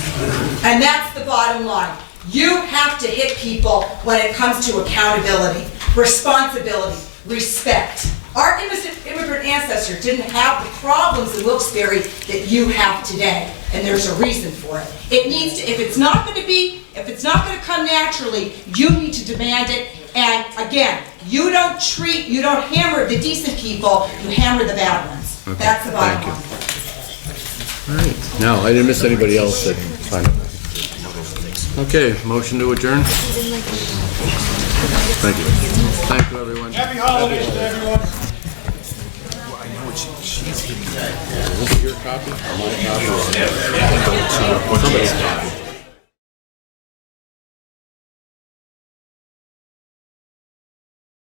And that's the bottom line. You have to hit people when it comes to accountability, responsibility, respect. Our immigrant ancestors didn't have the problems in Wilkes-Barre that you have today, and there's a reason for it. It needs to, if it's not going to come naturally, you need to demand it. And again, you don't hammer the decent people, you hammer the bad ones. Okay, That's the bottom line. All right. No, I didn't miss anybody else that signed up. Okay, motion to adjourn? Thank you. Thank you, everyone. Happy holidays to everyone. Is this your copy? Or my copy? Somebody's copy.